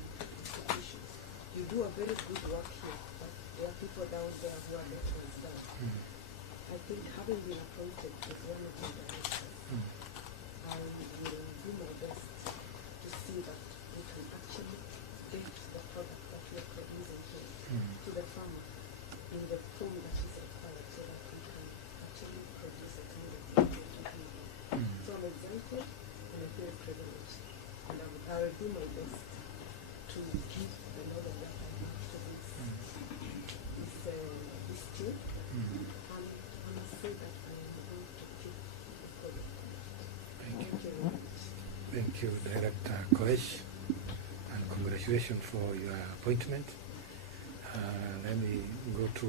institutions. You do a very good work here, but there are people down there who are not as done. I think having been appointed as one of the directors, I will do my best to see that we can actually get the product that we are producing here to the farmer in the form that is required, so that we can actually produce a kind of thing to him. So I'm excited and I feel privileged, and I will do my best to give the knowledge that I have to this team, and I must say that I am going to keep the product. Thank you very much. Thank you, Director Koesh, and congratulations for your appointment. Let me go to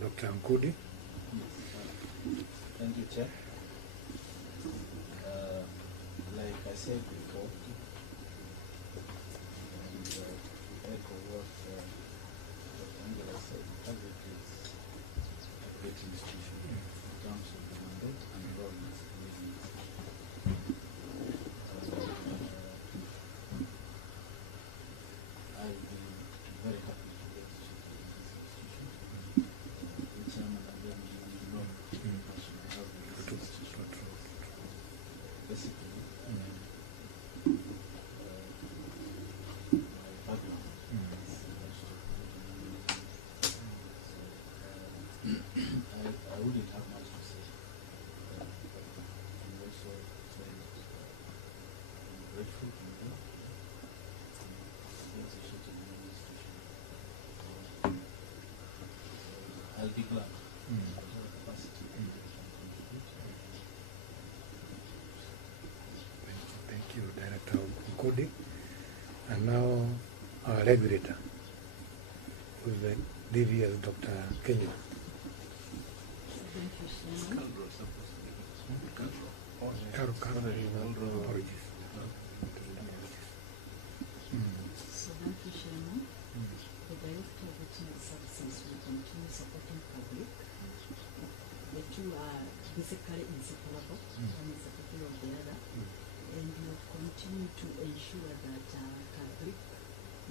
Dr. Nkudi. Thank you, Chair. Like I said before, and echo what Dr. Angela said, KAGRC is a great institution in terms of the mandate and the role it's playing. I've been very happy to get to this institution. The chairman and then you know the passion I have with this institution. Basically, my background is I wouldn't have much to say. I'm also very grateful to you. I'll be glad whatever capacity you can contribute. Thank you, Director Nkudi. And now our regulator, who is the DVS, Dr. Kenya. Thank you, Chairman. Apologies. So thank you, Chairman. The Director of Veterinary Services will continue supporting KAGRC. The two are basically inseparable. One is a copy of the other. And we will continue to ensure that KAGRC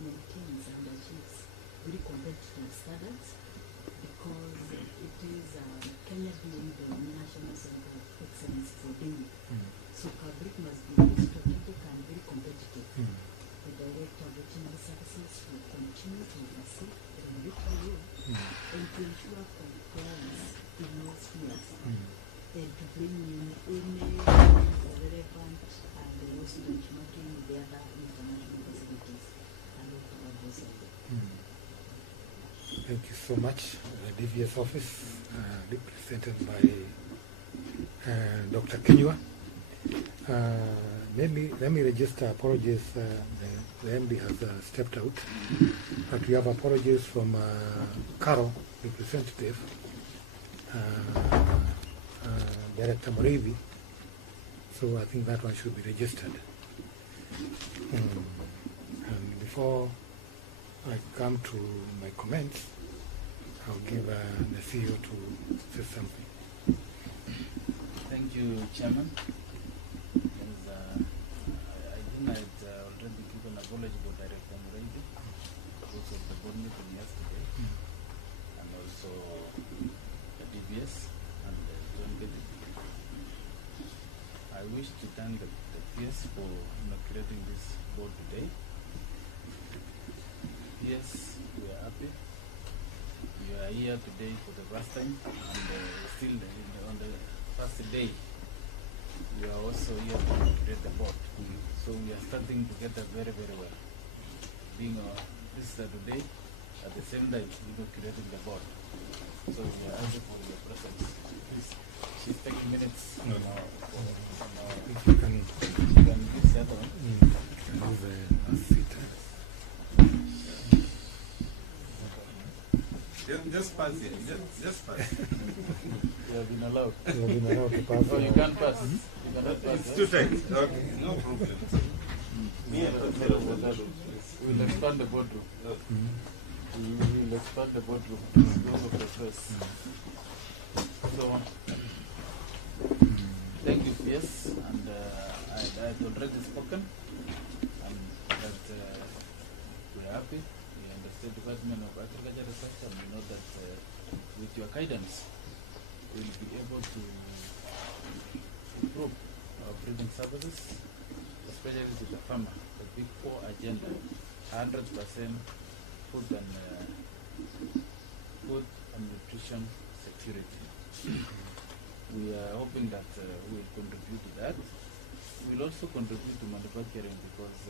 maintains and achieves very competitive standards, because it is Kenya being the National Center of Excellence for dairy. So KAGRC must be very strategic and very competitive. The Director of Veterinary Services will continue to oversee the regulatory role and to ensure compliance in all spheres, and to bring in any relevant and also benchmarking with the other international facilities and local advisory. Thank you so much. The DVS office, represented by Dr. Kenywa. let me register apologies. The MD has stepped out, but we have apologies from Carol, representative, Director Morevi. So I think that one should be registered. And before I come to my comments, I'll give the CEO to say something. Thank you, Chairman. As, I think I'd already given apology to Director Muraydi because of the board meeting yesterday, and also the DBS and John Geddy. I wish to thank the PS for creating this board today. Yes, we are happy. You are here today for the first time, and still on the first day, you are also here to create the board. So we are starting together very, very well. Being a visitor today, at the same time, creating the board. So we are asking for your presence. Please, she's taking minutes. No. If you can use the other one. Move a seat. Just pass it. Just pass. You have been allowed. You have been allowed to pass. Oh, you can't pass. You cannot pass. It's too tight. Okay, no problem. We'll expand the boardroom. We will expand the boardroom. Go of the press. So, thank you, PS. And I had already spoken. And that we're happy. We understand the Department of Agriculture Research, and we know that with your guidance, we'll be able to improve our breeding services, especially to the farmer, the big 4 agenda, 100% food and nutrition security. We are hoping that we'll contribute to that. We'll also contribute to manufacturing because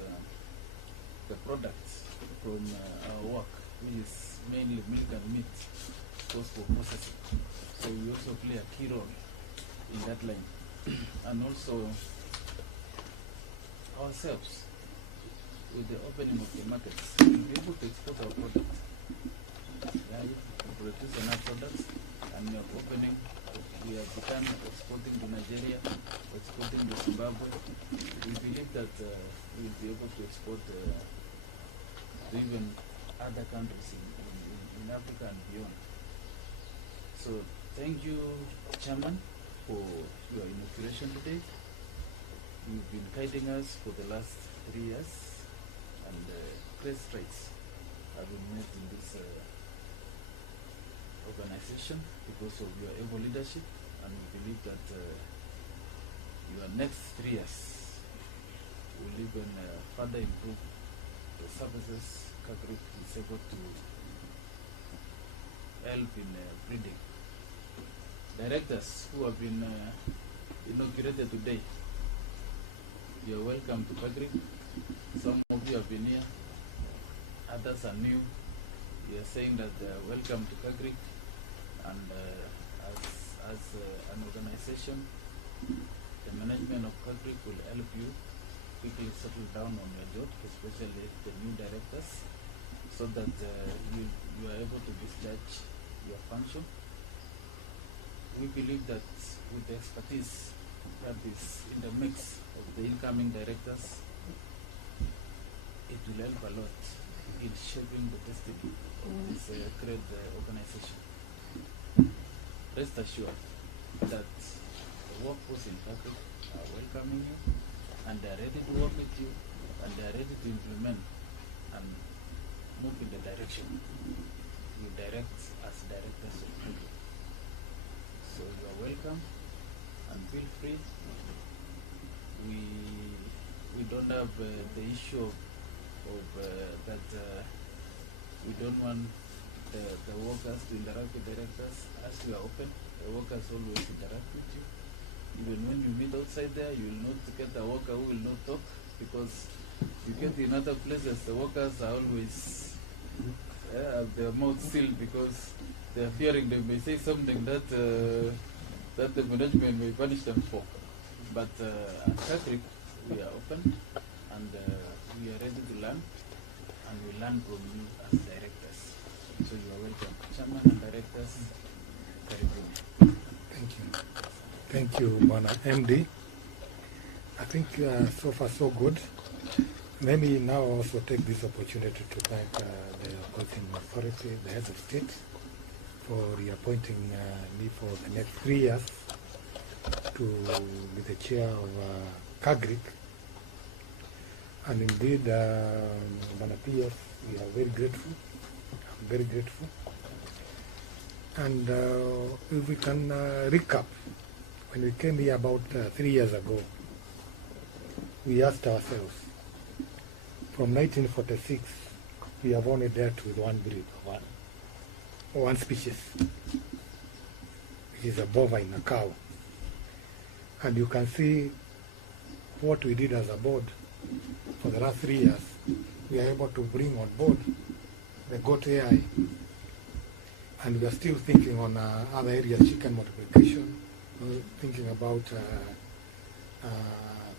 the products from our work, which is mainly milk and meat, goes for processing. So we also play a key role in that line. And also ourselves, with the opening of the markets, we'll be able to export our product. Yeah, we produce enough products, and we are opening. We have begun exporting to Nigeria, exporting to Zimbabwe. We believe that we'll be able to export to even other countries in Africa and beyond. So thank you, Chairman, for your inauguration today. You've been guiding us for the last 3 years, and great strides have been made in this organization because of your able leadership, and we believe that your next 3 years will even further improve the services KAGRC is able to help in breeding. Directors who have been inaugurated today, you are welcome to KAGRC. Some of you have been here, others are new. We are saying that welcome to KAGRC, and as an organization, the management of KAGRC will help you quickly settle down on your job, especially the new directors, so that you are able to discharge your function. We believe that with the expertise that is in the mix of the incoming directors, it will help a lot in shaping the destiny of this great organization. Rest assured that the workforce in KAGRC are welcoming you, and they are ready to work with you, and they are ready to implement and move in the direction you direct as directors of KAGRC. So you are welcome, and feel free. We don't have the issue of that we don't want the workers to interact with directors. As you are open, the workers always interact with you. Even when you meet outside there, you will not get a worker who will not talk, because you get in other places, the workers are always have their mouth sealed because they are fearing they may say something that that the management may punish them for. But at KAGRC, we are open, and we are ready to learn, and we learn from you as directors. So you are welcome, Chairman and directors. Karibuni. Thank you. Thank you, Mana MD. I think so far so good. Let me now also take this opportunity to thank the appointing authority, the head of state, for reappointing me for the next 3 years to be the chair of KAGRC. And indeed, Mana PS, we are very grateful. I'm very grateful. And if we can recap, when we came here about 3 years ago, we asked ourselves, from 1946, we have only dealt with one breed, one species, which is a bovine, a cow. And you can see what we did as a board for the last 3 years. We are able to bring on board the goat AI, and we are still thinking on other areas, chicken multiplication, thinking about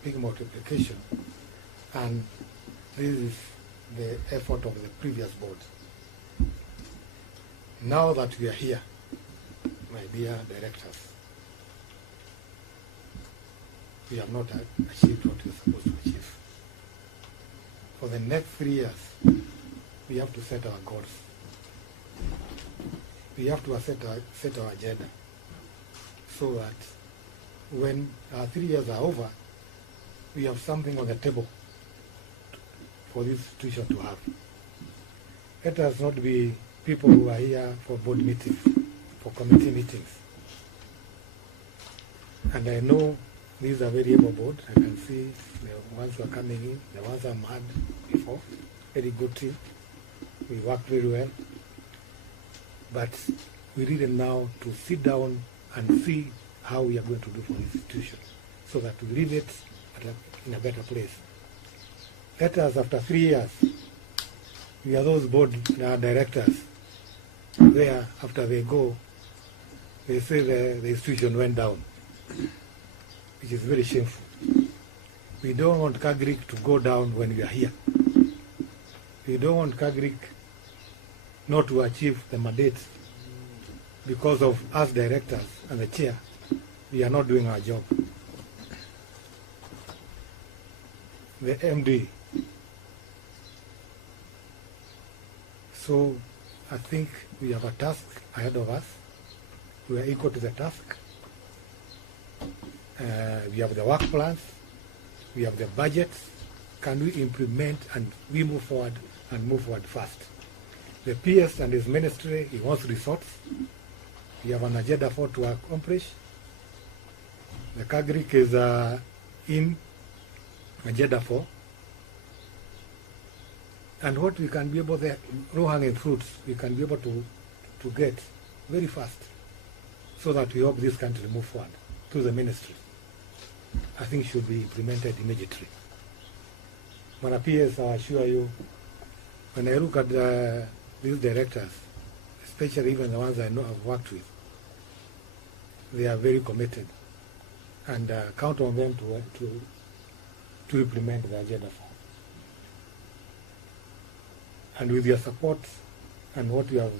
pig multiplication, and this is the effort of the previous board. Now that we are here, my dear directors, we have not achieved what we are supposed to achieve. For the next 3 years, we have to set our goals. We have to set our agenda so that when our 3 years are over, we have something on the table for this institution to have. Let us not be people who are here for board meetings, for committee meetings. And I know these are very able board. I can see the ones who are coming in, the ones I've had before, very good team. We work very well. But we need now to sit down and see how we are going to do for this institution so that we leave it in a better place. Let us, after 3 years, we are those board directors where after they go, they say the institution went down, which is very shameful. We don't want KAGRC to go down when we are here. We don't want KAGRC not to achieve the mandate because of us directors and the chair. We are not doing our job. The MD. So I think we have a task ahead of us. We are equal to the task. We have the work plans. We have the budget. Can we implement and we move forward and move forward fast? The PS and his ministry, he wants resource. We have an agenda for to accomplish. The KAGRC is in agenda 4. And what we can be able, the low-hanging fruits, we can be able to get very fast so that we hope this country move forward through the ministry. I think should be implemented immediately. Mana PS, I assure you, when I look at these directors, especially even the ones I know I've worked with, they are very committed, and count on them to implement the agenda 4. And with your support and what you have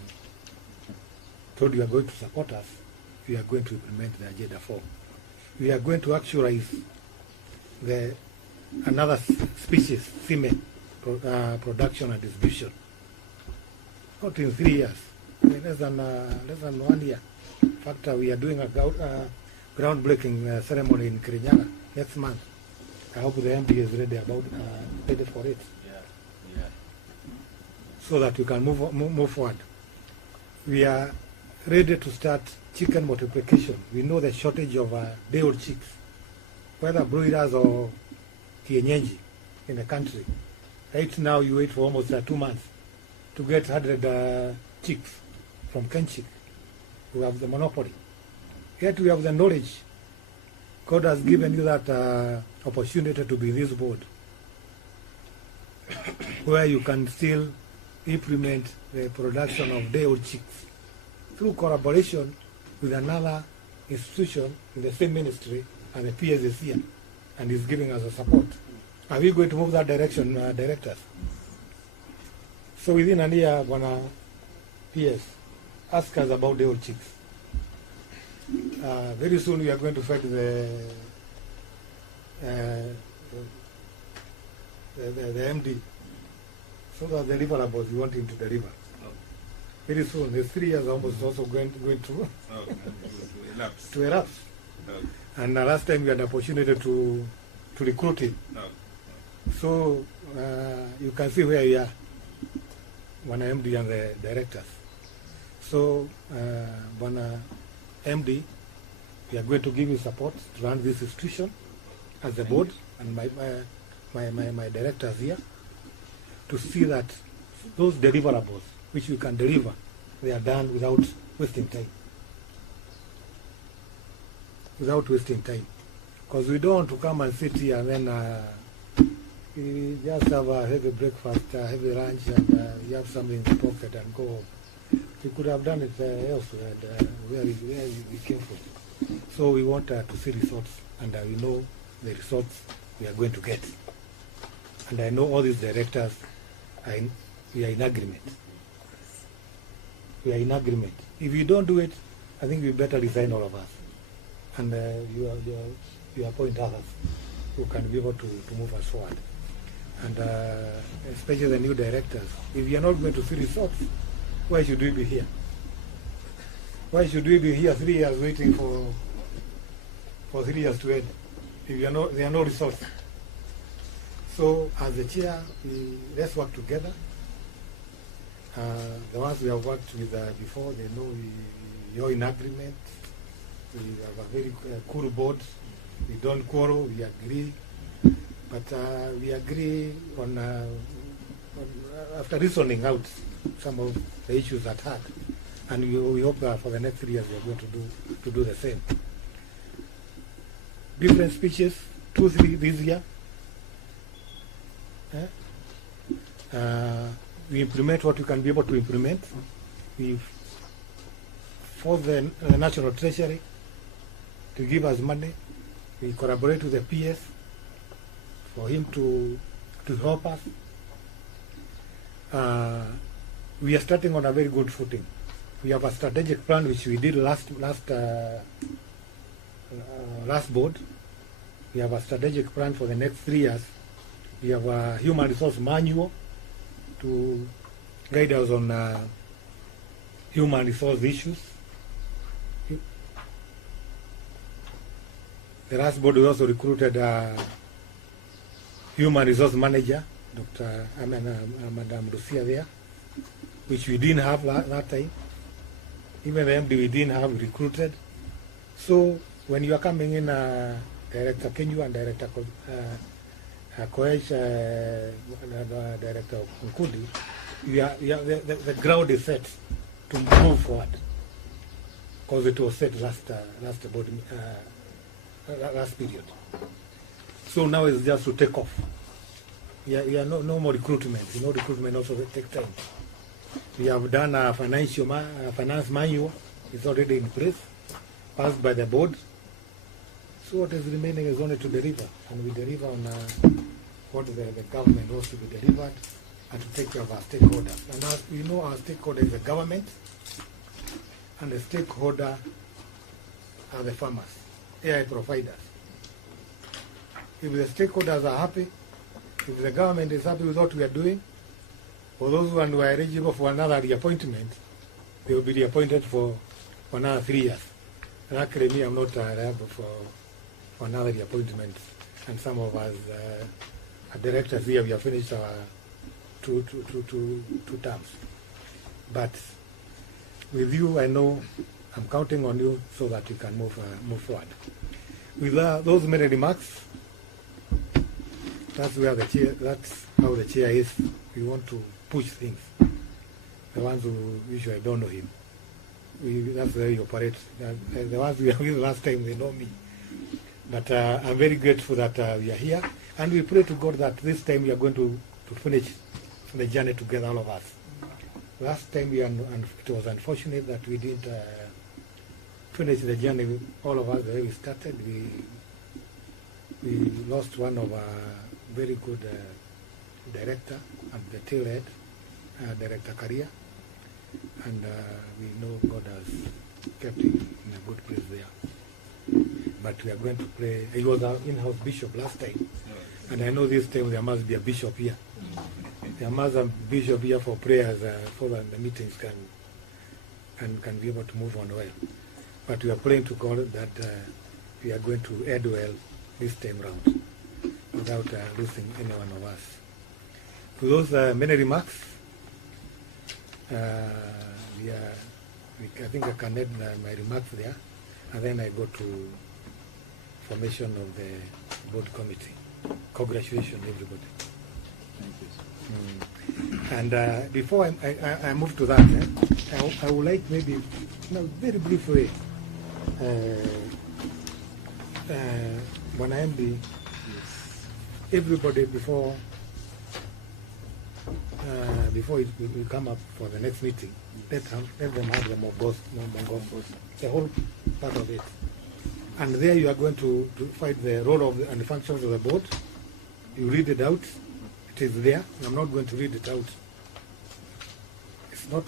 told you are going to support us, we are going to implement the agenda 4. We are going to actualize another species, female production and distribution. Not in 3 years, less than 1 year. In fact, we are doing a groundbreaking ceremony in Kirinyaga next month. I hope the MD is ready for it. So that we can move forward. We are ready to start chicken multiplication. We know the shortage of day-old chicks, whether broilers or kienyeji in the country. Right now, you wait for almost 2 months to get 100 chicks from Kenchik, who have the monopoly. Yet we have the knowledge. God has given you that opportunity to be this board, where you can still implement the production of day-old chicks through collaboration with another institution in the same ministry, and the PS is here. and he's giving us a support. Are we going to move that direction, directors? So within a year, Bwana PS, ask us about the old chicks. Very soon we are going to fight the MD, so that the deliverables we want him to deliver. Very soon, the 3 years almost also going to elapse. to elapse. And last time we had an opportunity to recruit him. So you can see where we are, one MD and the directors. So one MD, we are going to give you support to run this institution as the board and my directors here, to see that those deliverables which we can deliver, they are done without wasting time. Without wasting time. Because we don't want to come and sit here and then we just have a heavy breakfast, heavy lunch, and we have something in the pocket and go home. We could have done it elsewhere, and where we came from. So we want to see results, and we know the results we are going to get. And I know all these directors, we are in agreement. We are in agreement. If you don't do it, I think we better resign, all of us. And you appoint others who can be able to move us forward. And especially the new directors, if you are not going to see results, why should we be here? Why should we be here 3 years waiting for 3 years to end if there are no results? So as the chair, let's work together. The ones we have worked with before, they know you're in agreement. We have a very cool board. We don't quarrel, we agree. But we agree on after reasoning out some of the issues at hand. And we hope that for the next 3 years we are going to do the same. Different speeches, 2, 3 this year. We implement what we can be able to implement. We force the National Treasury to give us money. We collaborate with the PS for him to help us. We are starting on a very good footing. We have a strategic plan which we did last board. We have a strategic plan for the next 3 years. We have a human resource manual to guide us on human resource issues. The last board we also recruited a human resource manager, Madam Lucia there, which we didn't have that time. Even the MD we didn't have recruited. So when you are coming in, Director Kenyu and Director Koech, Director Nkudi, the ground is set to move forward, because it was set last board last period. So now it's just to take off. No more recruitment. Recruitment also take time. We have done a finance manual. It's already in place, passed by the board. So what is remaining is only to deliver, and we deliver on what the government wants to be delivered, and to take care of our stakeholders. And as we know, our stakeholder is the government, and the stakeholder are the farmers, AI providers. If the stakeholders are happy, if the government is happy with what we are doing, for those who are eligible for another reappointment, they will be reappointed for another 3 years. And actually, me, I'm not eligible for another reappointment. And some of us directors here, we have finished our two terms. But with you, I know I'm counting on you so that you can move forward. With those many remarks, that's how the chair is. We want to push things. The ones who usually don't know him, that's the way he operates. The ones we were with last time, they know me. But I'm very grateful that we are here, and we pray to God that this time we are going to finish the journey together, all of us. Last time it was unfortunate that we didn't finish the journey, all of us, the way we started. we lost one of our very good director at the tail end, Director Karia, and we know God has kept him in a good place there. But we are going to pray. He was our in-house bishop last time, and I know this time there must be a bishop here. There must be a bishop here for prayers so that the meetings can be able to move on well. But we are praying to God that we are going to end well this time round without losing any one of us. To those many remarks, I think I can end my remarks there, and then I go to formation of the board committee. Congratulations, everybody. Thank you, sir. And before I move to that, I would like maybe in a very brief way, when I am the everybody before we come up for the next meeting, let them have the Mongols, the whole part of it. And there you are going to find the role of and the functions of the board. You read it out. It is there. I'm not going to read it out. It's not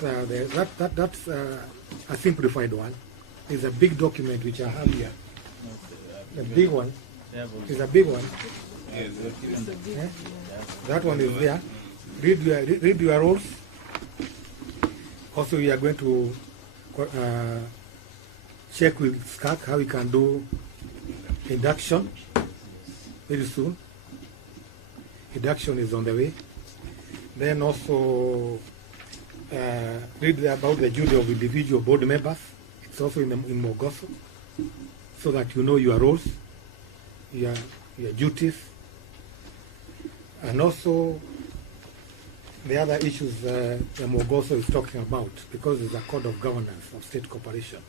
that's a simplified one. It's a big document which I have here. The big one is a big one. Yeah? That one is there. Read your roles. Also, we are going to check with SCAC how we can do induction very soon. Induction is on the way. Then also read about the duty of individual board members. It's also in Mogoso, so that you know your roles, your duties, and also the other issues the Mogoso is talking about, because it's a code of governance of state corporation.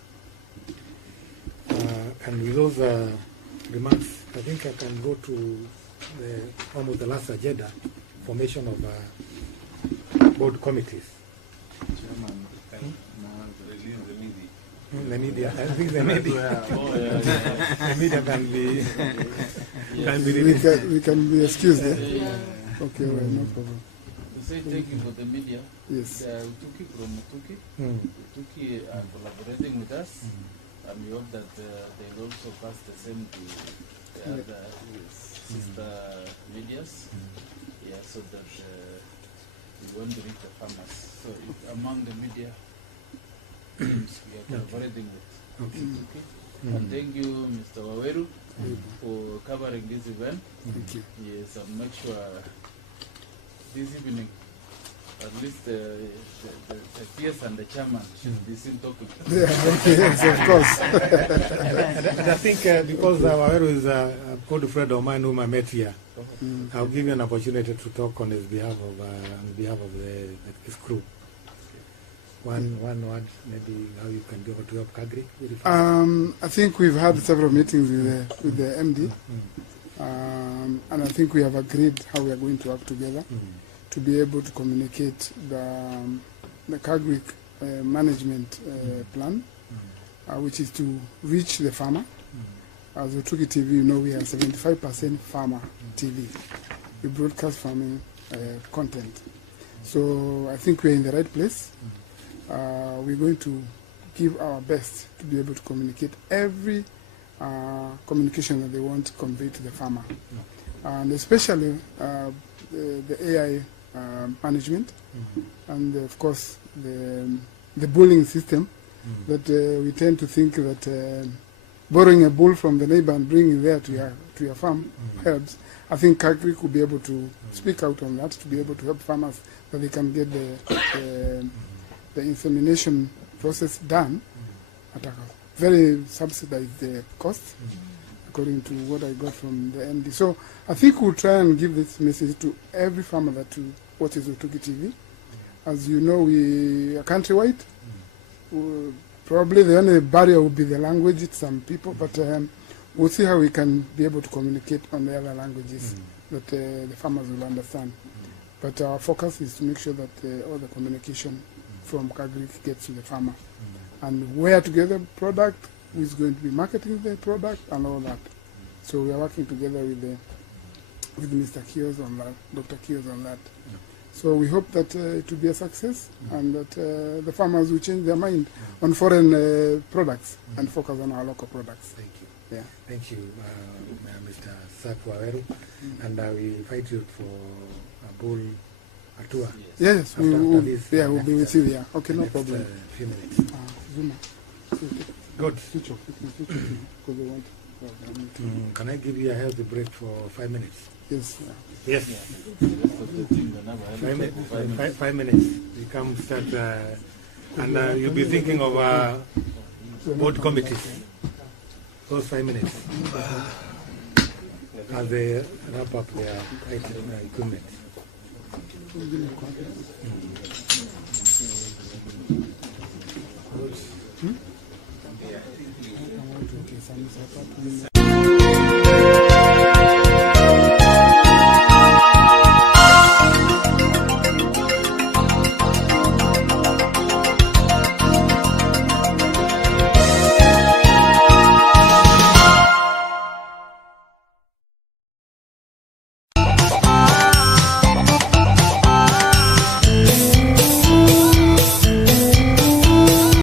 And with those remarks, I think I can go to almost the last agenda, formation of board committees. Chairman, Release the media. The media, I think the media, the media can be released. We can be excused, eh? Yeah. Okay, well, no problem. Say thank you for the media. Yes. Utuki from Utuki. Utuki are collaborating with us, and we hope that they'll also pass the same to the other sister medias. Yeah, so that we want to reach the farmers. So if among the media teams we are collaborating with Utuki. And thank you, Mr. Waweru, for covering this event. Thank you. Yes, and make sure this evening, at least the PS and the chairman should be seen talking. Yeah, okay, yes, of course. And I think because Waweru is a good friend of mine whom I met here, I'll give you an opportunity to talk on his behalf of his crew. One word, maybe how you can be able to help KAGRC very fast. I think we've had several meetings with the MD, and I think we have agreed how we are going to work together to be able to communicate the KAGRC management plan, which is to reach the farmer. As Utuki TV, you know, we are 75% farmer TV. We broadcast farming content. So I think we're in the right place. We're going to give our best to be able to communicate every communication that they want to convey to the farmer. And especially the AI management, and of course the bulling system, that we tend to think that borrowing a bull from the neighbor and bringing it there to your farm helps. I think KAGRC will be able to speak out on that, to be able to help farmers that they can get the insemination process done at a very subsidized cost, according to what I got from the MD. So I think we'll try and give this message to every farmer that watches Utuki TV. As you know, we are countrywide. Probably the only barrier will be the language to some people, but we'll see how we can be able to communicate on the other languages that the farmers will understand. But our focus is to make sure that all the communication from KAGRC gets to the farmer. And where to get the product, who is going to be marketing the product, and all that. So we are working together with Mr. Kios on that, Dr. Kios on that. So we hope that it will be a success and that the farmers will change their mind on foreign products and focus on our local products. Thank you. Yeah. Thank you, Mr. Saku Aweru, and we invite you for a bull a tour. Yes, After we will. this, Yeah, we'll be with you. Yeah. Okay, no next, problem. few minutes. Zuma. Good. Switch off. Because they want. Can I give you a healthy break for 5 minutes? Yes. Yes. The rest of the thing, the number, I have to take 5 minutes. 5 minutes. We come start, and you'll be thinking of board committees. Those 5 minutes. As they wrap up their equipment. Hmm?